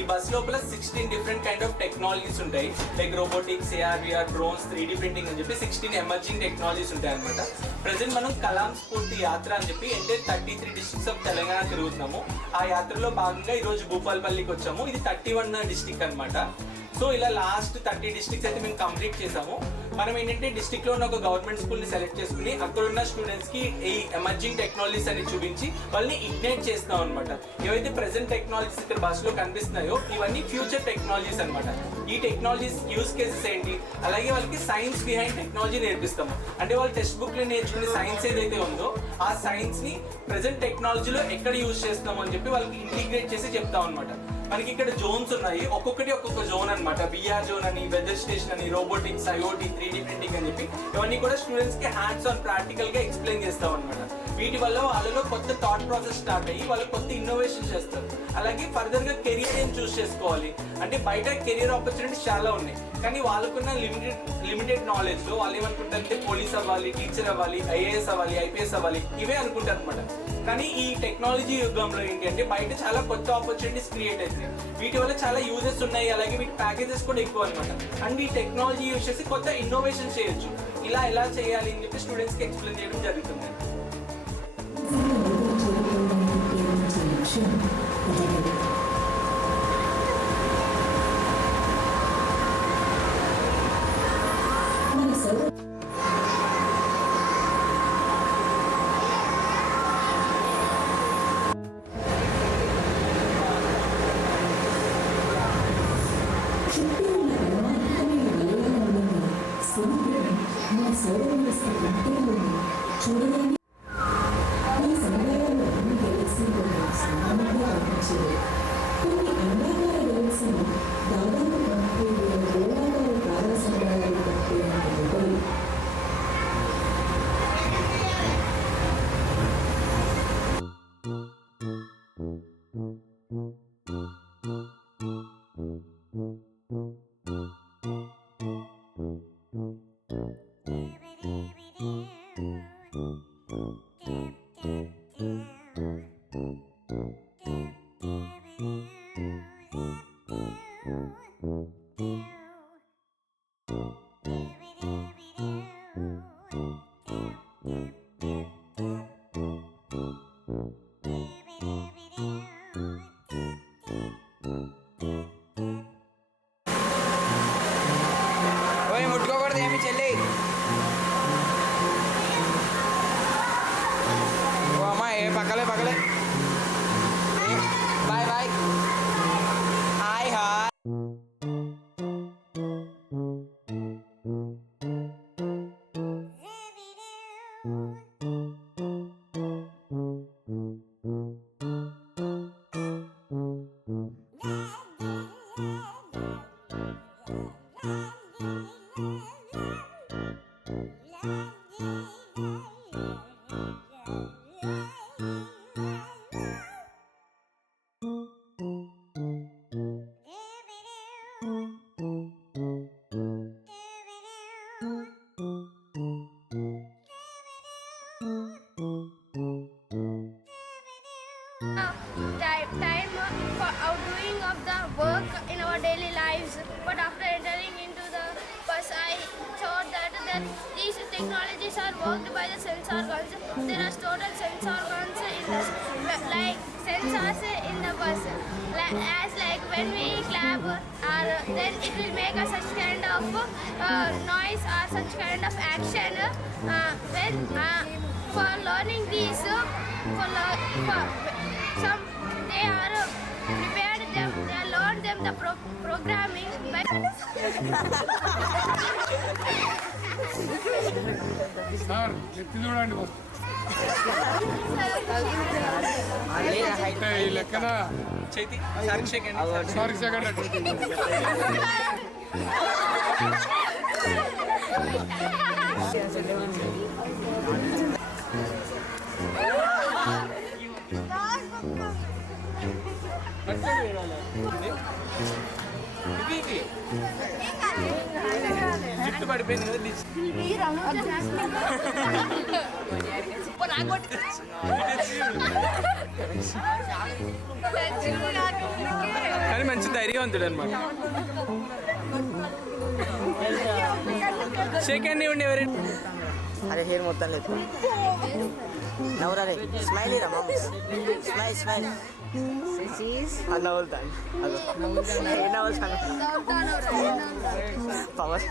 ఈ బస్ లోపల 16 డిఫరెంట్ కైండ్ ఆఫ్ టెక్నాలజీస్ ఉంటాయి. Like robotics, AR, VR, drones, 3D printing అని చెప్పి 16 ఎమర్జింగ్ టెక్నాలజీస్ ఉంటాయి అనమాట. ప్రజెంట్ మనం కలాం స్ఫూర్తి యాత్ర అని చెప్పి ఎంటైర్ 33 డిస్ట్రిక్ట్స్ ఆఫ్ తెలంగాణ తిరుగుతున్నాము. ఆ యాత్రలో భాగంగా ఈరోజు భూపాలపల్లికి వచ్చాము. ఇది 31 డిస్ట్రిక్ట్ అనమాట. సో ఇలా లాస్ట్ 30 డిస్ట్రిక్ట్స్ అయితే మేము కంప్లీట్ చేసాము. మనం ఏంటంటే డిస్ట్రిక్ట్లో ఉన్న ఒక గవర్నమెంట్ స్కూల్ని సెలెక్ట్ చేసుకుని అక్కడ ఉన్న స్టూడెంట్స్కి ఈ ఎమర్జింగ్ టెక్నాలజీస్ అని చూపించి వాళ్ళని ఇగ్నైట్ చేస్తున్నాం అనమాట. ఏవైతే ప్రెసెంట్ టెక్నాలజీస్ ఇక్కడ బస్సులో కనిపిస్తున్నాయో ఇవన్నీ ఫ్యూచర్ టెక్నాలజీస్ అనమాట. ఈ టెక్నాలజీస్ యూస్ కేసెస్ ఏంటి, అలాగే వాళ్ళకి సైన్స్ బిహైండ్ టెక్నాలజీ నేర్పిస్తాము. అంటే వాళ్ళు టెక్స్ట్ బుక్లో నేర్చుకునే సైన్స్ ఏదైతే ఉందో ఆ సైన్స్ని ప్రెసెంట్ టెక్నాలజీలో ఎక్కడ యూజ్ చేస్తున్నాము అని చెప్పి వాళ్ళకి ఇంటిగ్రేట్ చేసి చెప్తాం అనమాట. మనకి ఇక్కడ జోన్స్ ఉన్నాయి, ఒక్కొక్కటి ఒక్కొక్క జోన్ అనమాట. బిఆర్ జోన్ అని, వెదర్ స్టేషన్ అని, రోబోటిక్స్, IoT, 3D ప్రింటింగ్ అని చెప్పి ఇవన్నీ కూడా స్టూడెంట్స్ కి హ్యాండ్స్ ఆన్ ప్రాక్టికల్ గా ఎక్స్ప్లెయిన్ చేస్తాం అనమాట. వీటి వల్ల వాళ్ళలో కొత్త థాట్ ప్రాసెస్ స్టార్ట్ అయ్యి వాళ్ళు కొత్త ఇన్నోవేషన్ చేస్తారు. అలాగే ఫర్దర్ గా కెరియర్ ఏం చూస్ చేసుకోవాలి అంటే బయట కెరియర్ ఆపర్చునిటీస్ చాలా ఉన్నాయి, కానీ వాళ్ళకున్న లిమిటెడ్ నాలెడ్జ్ లో వాళ్ళు ఏమనుకుంటారంటే పోలీస్ అవ్వాలి, టీచర్ అవ్వాలి, IAS అవ్వాలి, IPS అవ్వాలి, ఇవే అనుకుంటారు అనమాట. కానీ ఈ టెక్నాలజీ యుగంలో ఏంటి అంటే బయట చాలా కొత్త ఆపర్చునిటీస్ క్రియేట్ అవుతాయి. వీటి వల్ల చాలా యూజెస్ ఉన్నాయి, అలాగే వీటి ప్యాకేజెస్ కూడా ఎక్కువ అనమాట. అండ్ ఈ టెక్నాలజీ యూజ్ చేసి కొత్త ఇన్నోవేషన్ చేయొచ్చు. ఇలా ఎలా చేయాలి అని చెప్పి స్టూడెంట్స్కి ఎక్స్ప్లెయిన్ చేయడం జరుగుతుంది. ముట్టుకోకూడదు ఏమి చెల్లి. ఓ అమ్మా ఏ పక్కలే bye bye. Hi hi. Time for our doing of the work in our daily lives, but after entering into the bus I thought that these technologies are worked by the sensor guns. There are total sensor guns in the like sensors in the bus, as like when we clap or then it will make a such kind of noise or such kind of action. When for learning these for some they are prepared them, they learned them the programming by sir ఎత్తి చూడండి అంటే ఈ లెక్కన sorry second జుట్టు పడిపోయింది కదా కానీ మంచి ధైర్యవంతుడు అనమాట. సెకండ్ ఇవ్వండి ఎవరైనా. అరే హెయిర్ మొత్తం లేదు నవ్వురా రే స్మైల్ రా మమ్మీ స్మైల్ స్మైల్ నవ్వుతాను నవ్వుతాను పవర్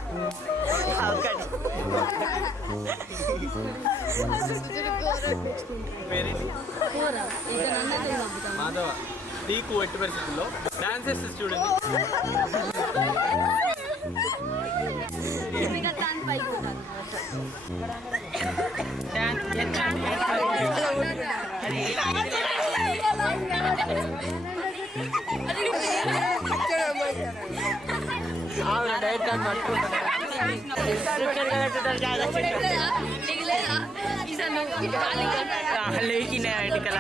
మాధవ నీకు ఎట్టి పరిస్థితుల్లో డాన్సెస్ చూడండి. Thank you. लेकिन आर्टिकल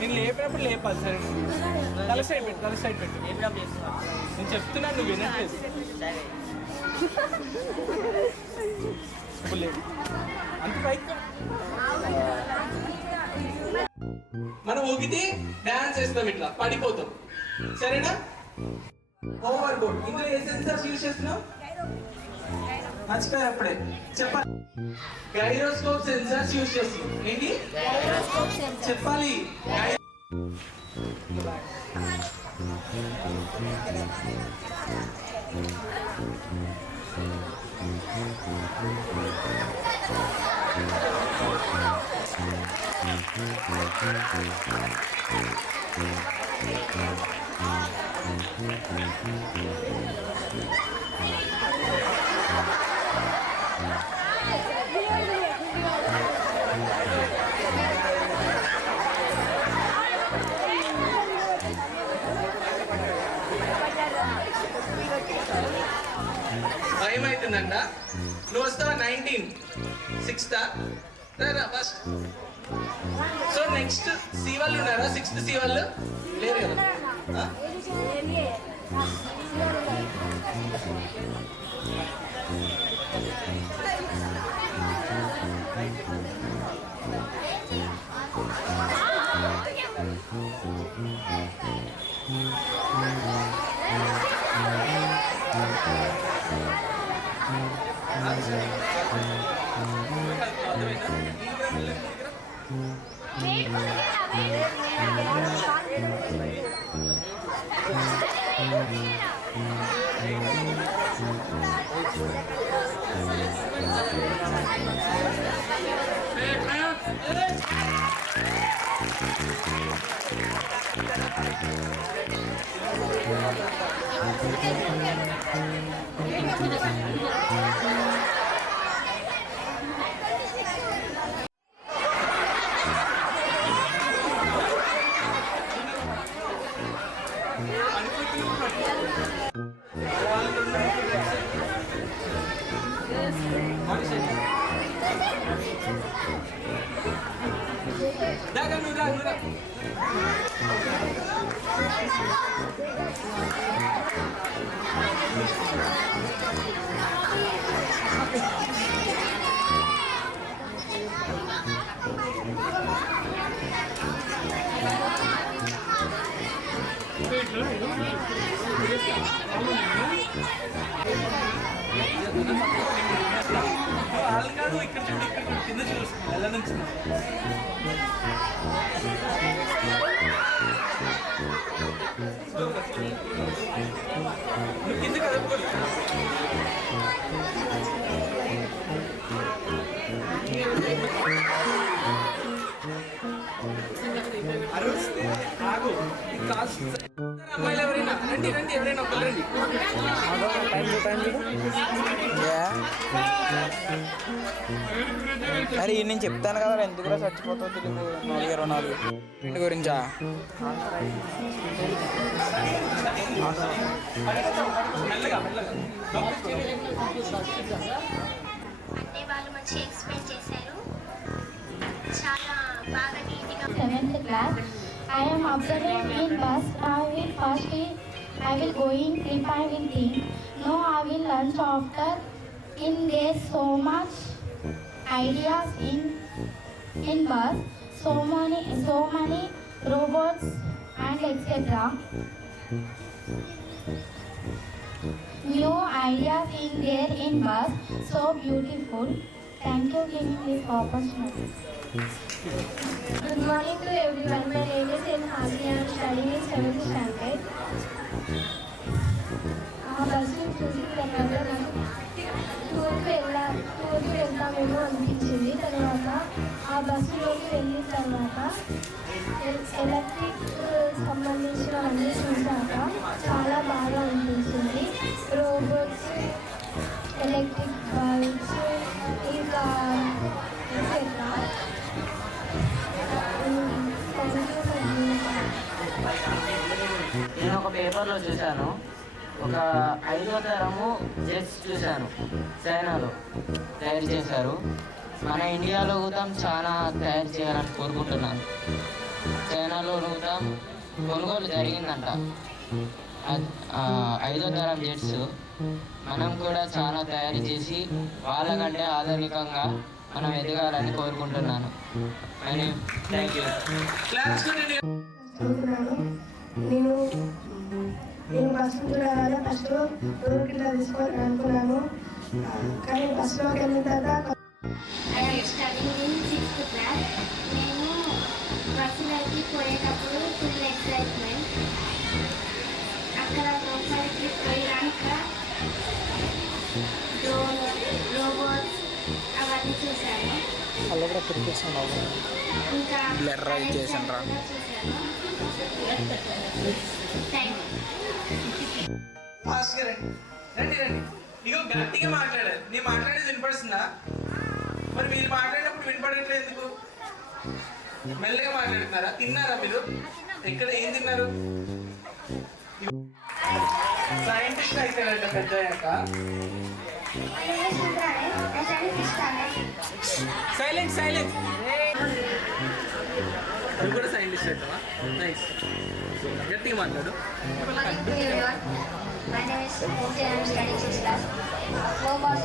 నేను లేపినప్పుడు లేపాలి సరే తల సైడ్ పెట్టు నేను చెప్తున్నాను నువ్వు వినట్లేదు అంత పైకి మనం ఊగితే డాన్స్ చేస్తాం ఇట్లా పడిపోతాం సరేనా ఓవర్ బోర్డ్ ఇందులో ఏ సెన్సార్స్ యూజ్ చేస్తున్నాం మర్చిపోయారు అప్పుడే చెప్పాలి గైరోస్కోప్ సెన్సార్స్ యూజ్ చేస్తున్నాం ఏంటి చెప్పాలి భయం అవుతుందంట నువ్వు వస్తావా 19 ఫస్ట్ సో నెక్స్ట్ సి వాళ్ళు ఉన్నారా 6th సి వాళ్ళు లేరు కదా ఇక్కడ కింద చూస్తుంది ఎలా నుంచి కింద కదపకూడదు అరుస్తే ఆగు అమ్మాయిలు ఎవరైనా రండి రండి ఎవరైనా ఒకరు రండి. అరే నేను చెప్తాను కదా ఎందుకు చచ్చిపోతావు తెలుగు 424 ఇంటి గురించా వాళ్ళు మంచి ఎక్స్ప్లెయిన్ చేశారు చాలా బాగా నీట్గా 7th class. I am observing in bus. I will go in if I will think. No, I will lunch after. In there's so much ideas in bus. So many robots and etc. New ideas in there in bus. So beautiful. Thank you for giving this opportunity. Good morning to everyone. My name is Enhasi. I am studying in 7th standard. Bus చూసిన తర్వాత నాకు టూర్కి వెళ్తామేమో అనిపించింది. తర్వాత ఆ బస్సులోకి వెళ్ళిన తర్వాత electric సంబంధించినవన్నీ చూసాక చాలా బాగా అనిపించింది. రోబోట్స్, ఎలక్ట్రిక్ బల్బ్స్, ఇంకా ఎక్సెట్రా. నేను ఒక పేపర్లో చూశాను, ఒక 5వ తరము జెట్స్ చూశాను, చైనాలో తయారు చేశారు. మన ఇండియాలో కూడా చాలా తయారు చేయాలని కోరుకుంటున్నాను. చైనాలో కూడా కొనుగోలు జరిగిందంట 5వ తరం జెట్స్. మనం కూడా చాలా తయారు చేసి వాళ్ళకంటే ఆధునికంగా మనం ఎదగాలని కోరుకుంటున్నాను. Thank you. నేను బస్సు చూడాలని ఫస్ట్ డోర్ కింద తీసుకొని అనుకున్నాను, కానీ బస్సులోకి వెళ్ళిన తర్వాత I am studying in 6th class. నేను బస్సులోకి పోయేటప్పుడు ఫుల్ ఎక్సైట్మెంట్. అక్కడ లోపలికి పోయాక డ్రోన్, రోబోట్స్ అవన్నీ చూశాను. అలా కూడా తిరిగిస్తున్నావు ఇంకా బ్లర్ చేసాను రా. Thank you. రండి రండి. ఇగో గట్టిగా మాట్లాడారు. నేను మాట్లాడేది వినపడుతుందా? మరి మీరు మాట్లాడినప్పుడు వినపడట్లేదు ఎందుకు? మెల్లగా మాట్లాడుతున్నారా? తిన్నారా మీరు? ఎక్కడ ఏం తిన్నారు? సైంటిస్ట్ అవుతారంట పెద్ద అయ్యాక. Silent silent. నువ్వు కూడా సైంటిస్ట్ అవుతావా? నైస్. గట్టిగా మాట్లాడు. My name is Murthy. I am studying 6th class. Robots,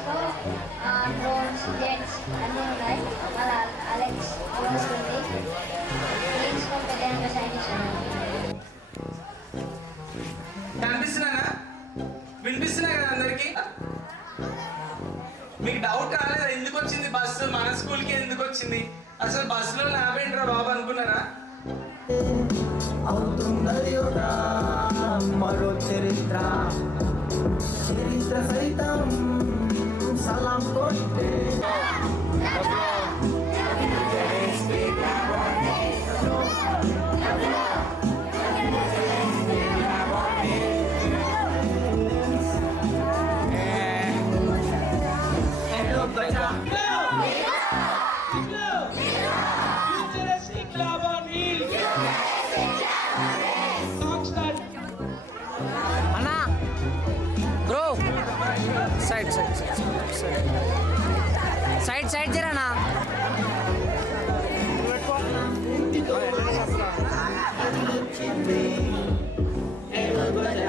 drones, jets అన్నీ ఉన్నాయి. మన అలెక్స్ వస్తుంది. ఇంగ్లీష్లో పెద్ద సైంటిస్ట్. కనిపిస్తున్నానా? వినిపిస్తున్నా కదా అందరికి? మీకు డౌట్ రాలేదా ఎందుకు వచ్చింది బస్సు మన స్కూల్కి ఎందుకు వచ్చింది? అసలు బస్సులో లాభేంట్రా బాబు అనుకున్నారా? మరో చరిత్ర సైతం సలాం కొట్టే సైడ్ జరానా ధ్వజ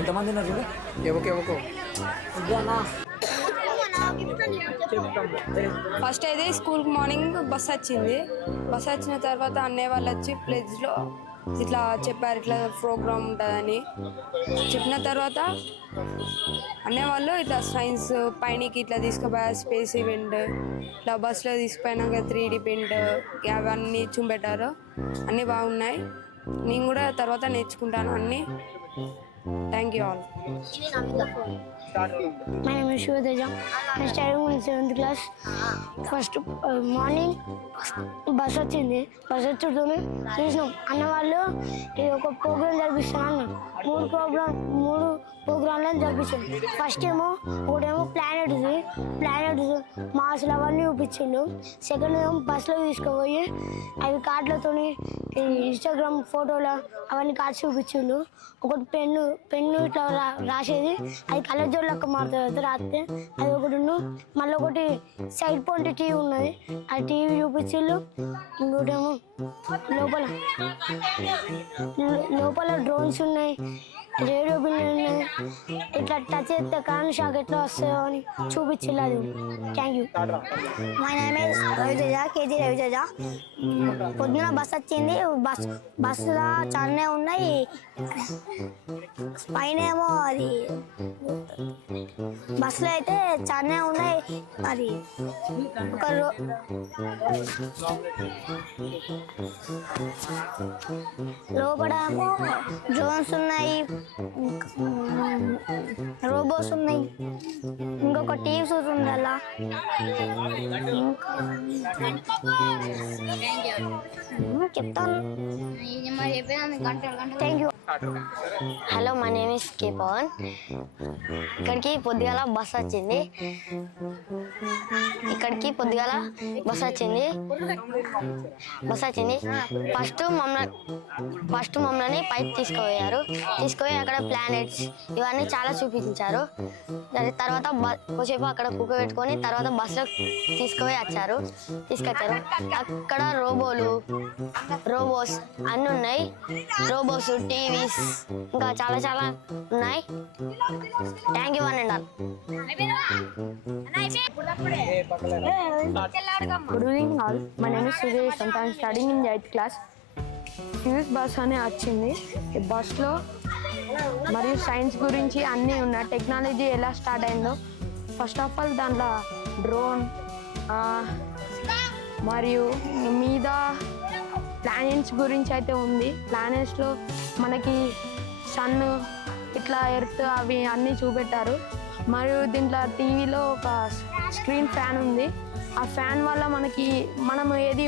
ఎంతమంది ఉన్నారు చూడు ఎవకో ఫస్ట్ అయితే స్కూల్కి మార్నింగ్ బస్ వచ్చింది. బస్ వచ్చిన తర్వాత అన్నయ్య వాళ్ళు వచ్చి ప్లేస్లో ఇట్లా చెప్పారు, ఇట్లా ప్రోగ్రామ్ ఉంటుందని చెప్పిన తర్వాత అన్నయ్య వాళ్ళు ఇట్లా సైన్స్ పైనకి ఇట్లా తీసుకుపోయారు, స్పేస్ ఈవెంట్ ఇట్లా బస్సులో తీసుకుపోయినాక 3D పెయింట్ అవన్నీ చూపెట్టారు. అన్నీ బాగున్నాయి. నేను కూడా తర్వాత నేర్చుకుంటాను అన్నీ. Thank you all. My name is Shivadejam. I'm studying in 7th class. First morning bus వచ్చింది. బస్ వచ్చుతూనే చూసినాం అన్న వాళ్ళు ఇది ఒక ప్రోగ్రామ్ జరిపిస్తాను అన్న. మూడు ప్రోగ్రాంలను జరిపించాం. ఫస్ట్ ఒకటేమో ప్లానెట్స్ మాస్లు అవన్నీ చూపించిండు. సెకండ్ ఏమో బస్సులో తీసుకుపోయి అవి కార్డులతో ఇన్స్టాగ్రామ్ ఫోటోలు అవన్నీ కార్డ్స్ చూపించిండు. ఒకటి పెన్ను ఇట్లా రాసేది, అది కలర్ జోడు లెక్క మారుతుంది రాస్తే అది ఒకటి. మళ్ళీ ఒకటి సైడ్ పాయింట్ టీవీ ఉన్నది, ఆ టీవీ చూపించిండు. ఇంకోటేమో లోపల డ్రోన్స్ ఉన్నాయి, రేడియో బిల్లు ఉన్నాయి, ఇట్లా టచ్ చేస్తే కరెంట్ షాక్ ఎట్లా వస్తాయో అని చూపించిల్లు. అది thank you. My name is Raviteja, KG Raviteja. పొద్దున బస్ వచ్చింది. బస్సులో చాలానే ఉన్నాయి. పైన ఏమో అది బస్సులో అయితే చాలానే ఉన్నాయి. అది ఒక లోపల ఏమో డ్రోన్స్ ఉన్నాయి, రోబోట్స్ ఉన్నాయి, ఇంకొక టీవీ షూస్ ఉంది అలా. చెప్తాను. Thank you. Hello, my name is K Pavan. ఇక్కడికి పొద్దుగాల బస్ వచ్చింది. ఫస్ట్ మమ్మల్ని పైకి తీసుకుపోయారు. తీసుకుపోయి అక్కడ ప్లానెట్స్ ఇవన్నీ చాలా చూపించారు. దాని తర్వాత కొద్దిసేపు అక్కడ కుక్క పెట్టుకొని తర్వాత బస్సులో తీసుకొచ్చారు. అక్కడ రోబోట్స్ అన్నీ ఉన్నాయి. రోబోట్స్, టీవీస్ ఇంకా చాలా చాలా ఉన్నాయి. Thank you one and all. Good evening all. My name is Suresh. I'm studying in 8th class. Fuse bus అనే వచ్చింది. ఈ బస్లో మరియు సైన్స్ గురించి అన్నీ ఉన్నాయి. టెక్నాలజీ ఎలా స్టార్ట్ అయిందో ఫస్ట్ ఆఫ్ ఆల్ దాంట్లో డ్రోన్ మరియు మీద ప్లానెట్స్ గురించి అయితే ఉంది. ప్లానెట్స్లో మనకి సన్ ఇట్లా ఎర్త్ అవి అన్నీ చూపెట్టారు. మరియు దీంట్లో టీవీలో ఒక స్క్రీన్ ఫ్యాన్ ఉంది. ఆ ఫ్యాన్ వల్ల మనం ఏది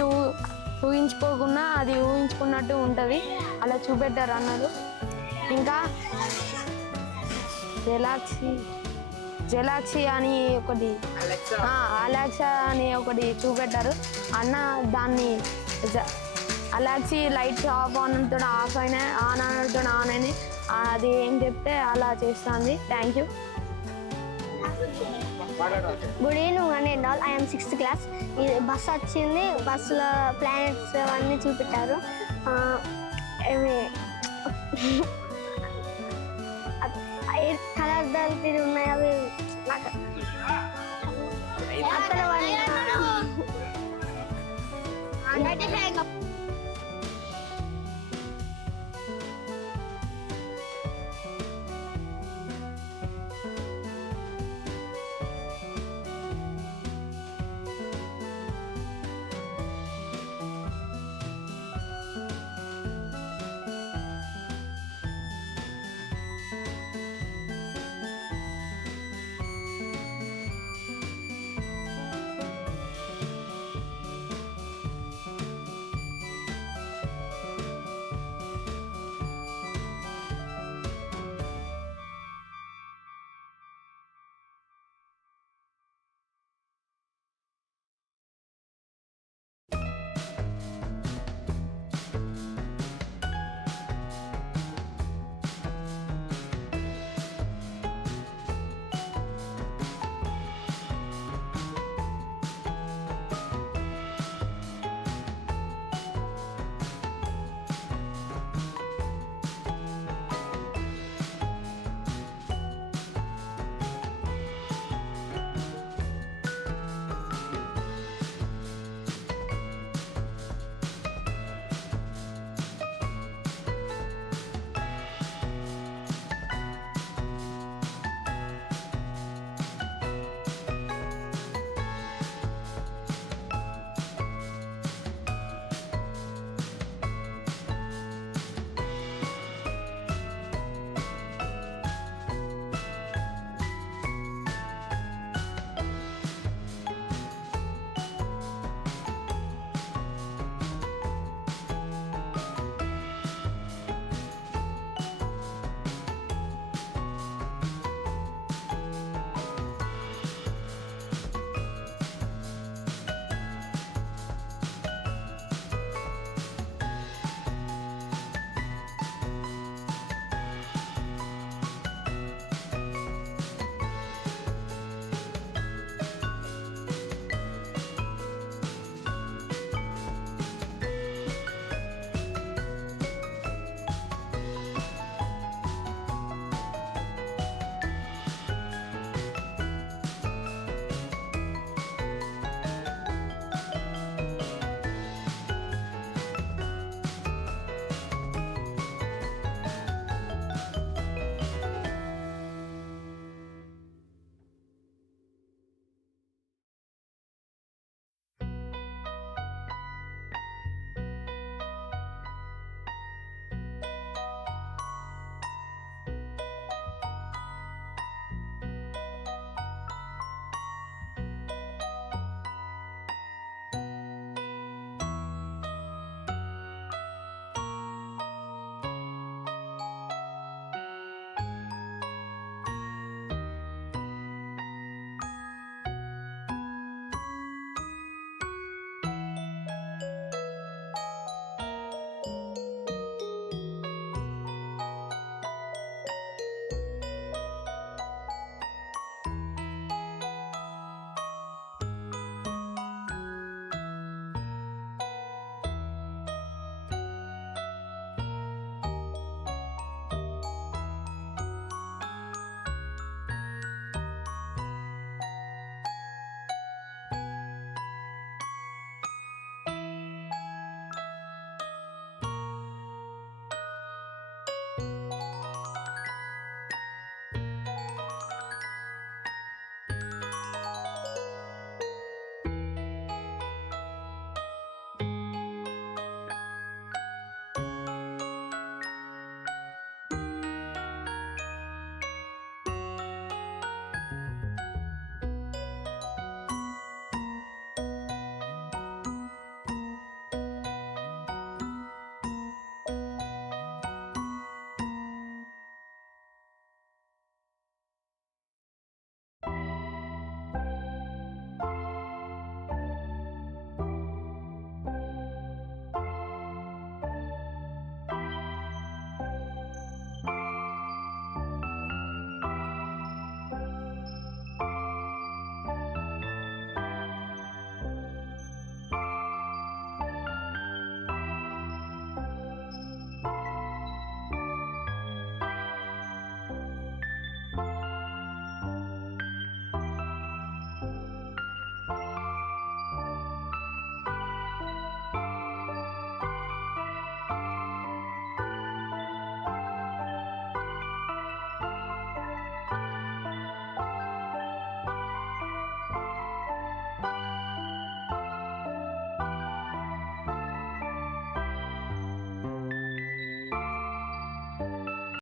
ఊహించుకోకుండా అది ఊహించుకున్నట్టు ఉంటుంది, అలా చూపెట్టారు అన్నారు. ఇంకా జెలాక్సీ అని ఒకటి, అలెక్సా అని ఒకటి చూపెట్టారు అన్న. దాన్ని అలెక్సీ లైట్స్ ఆఫ్ అనతో ఆఫ్ అయినాయి, ఆన్ అనతో ఆన్ అయినాయి. అది ఏం చెప్తే అలా చేస్తుంది. Thank you. Good evening and all. I'm 6th class. Bus వచ్చింది. బస్సులో ప్లానెట్స్ అవన్నీ చూపెట్టారు. కలర్ దాల్పి ఉన్నాయి. అవి అక్కడ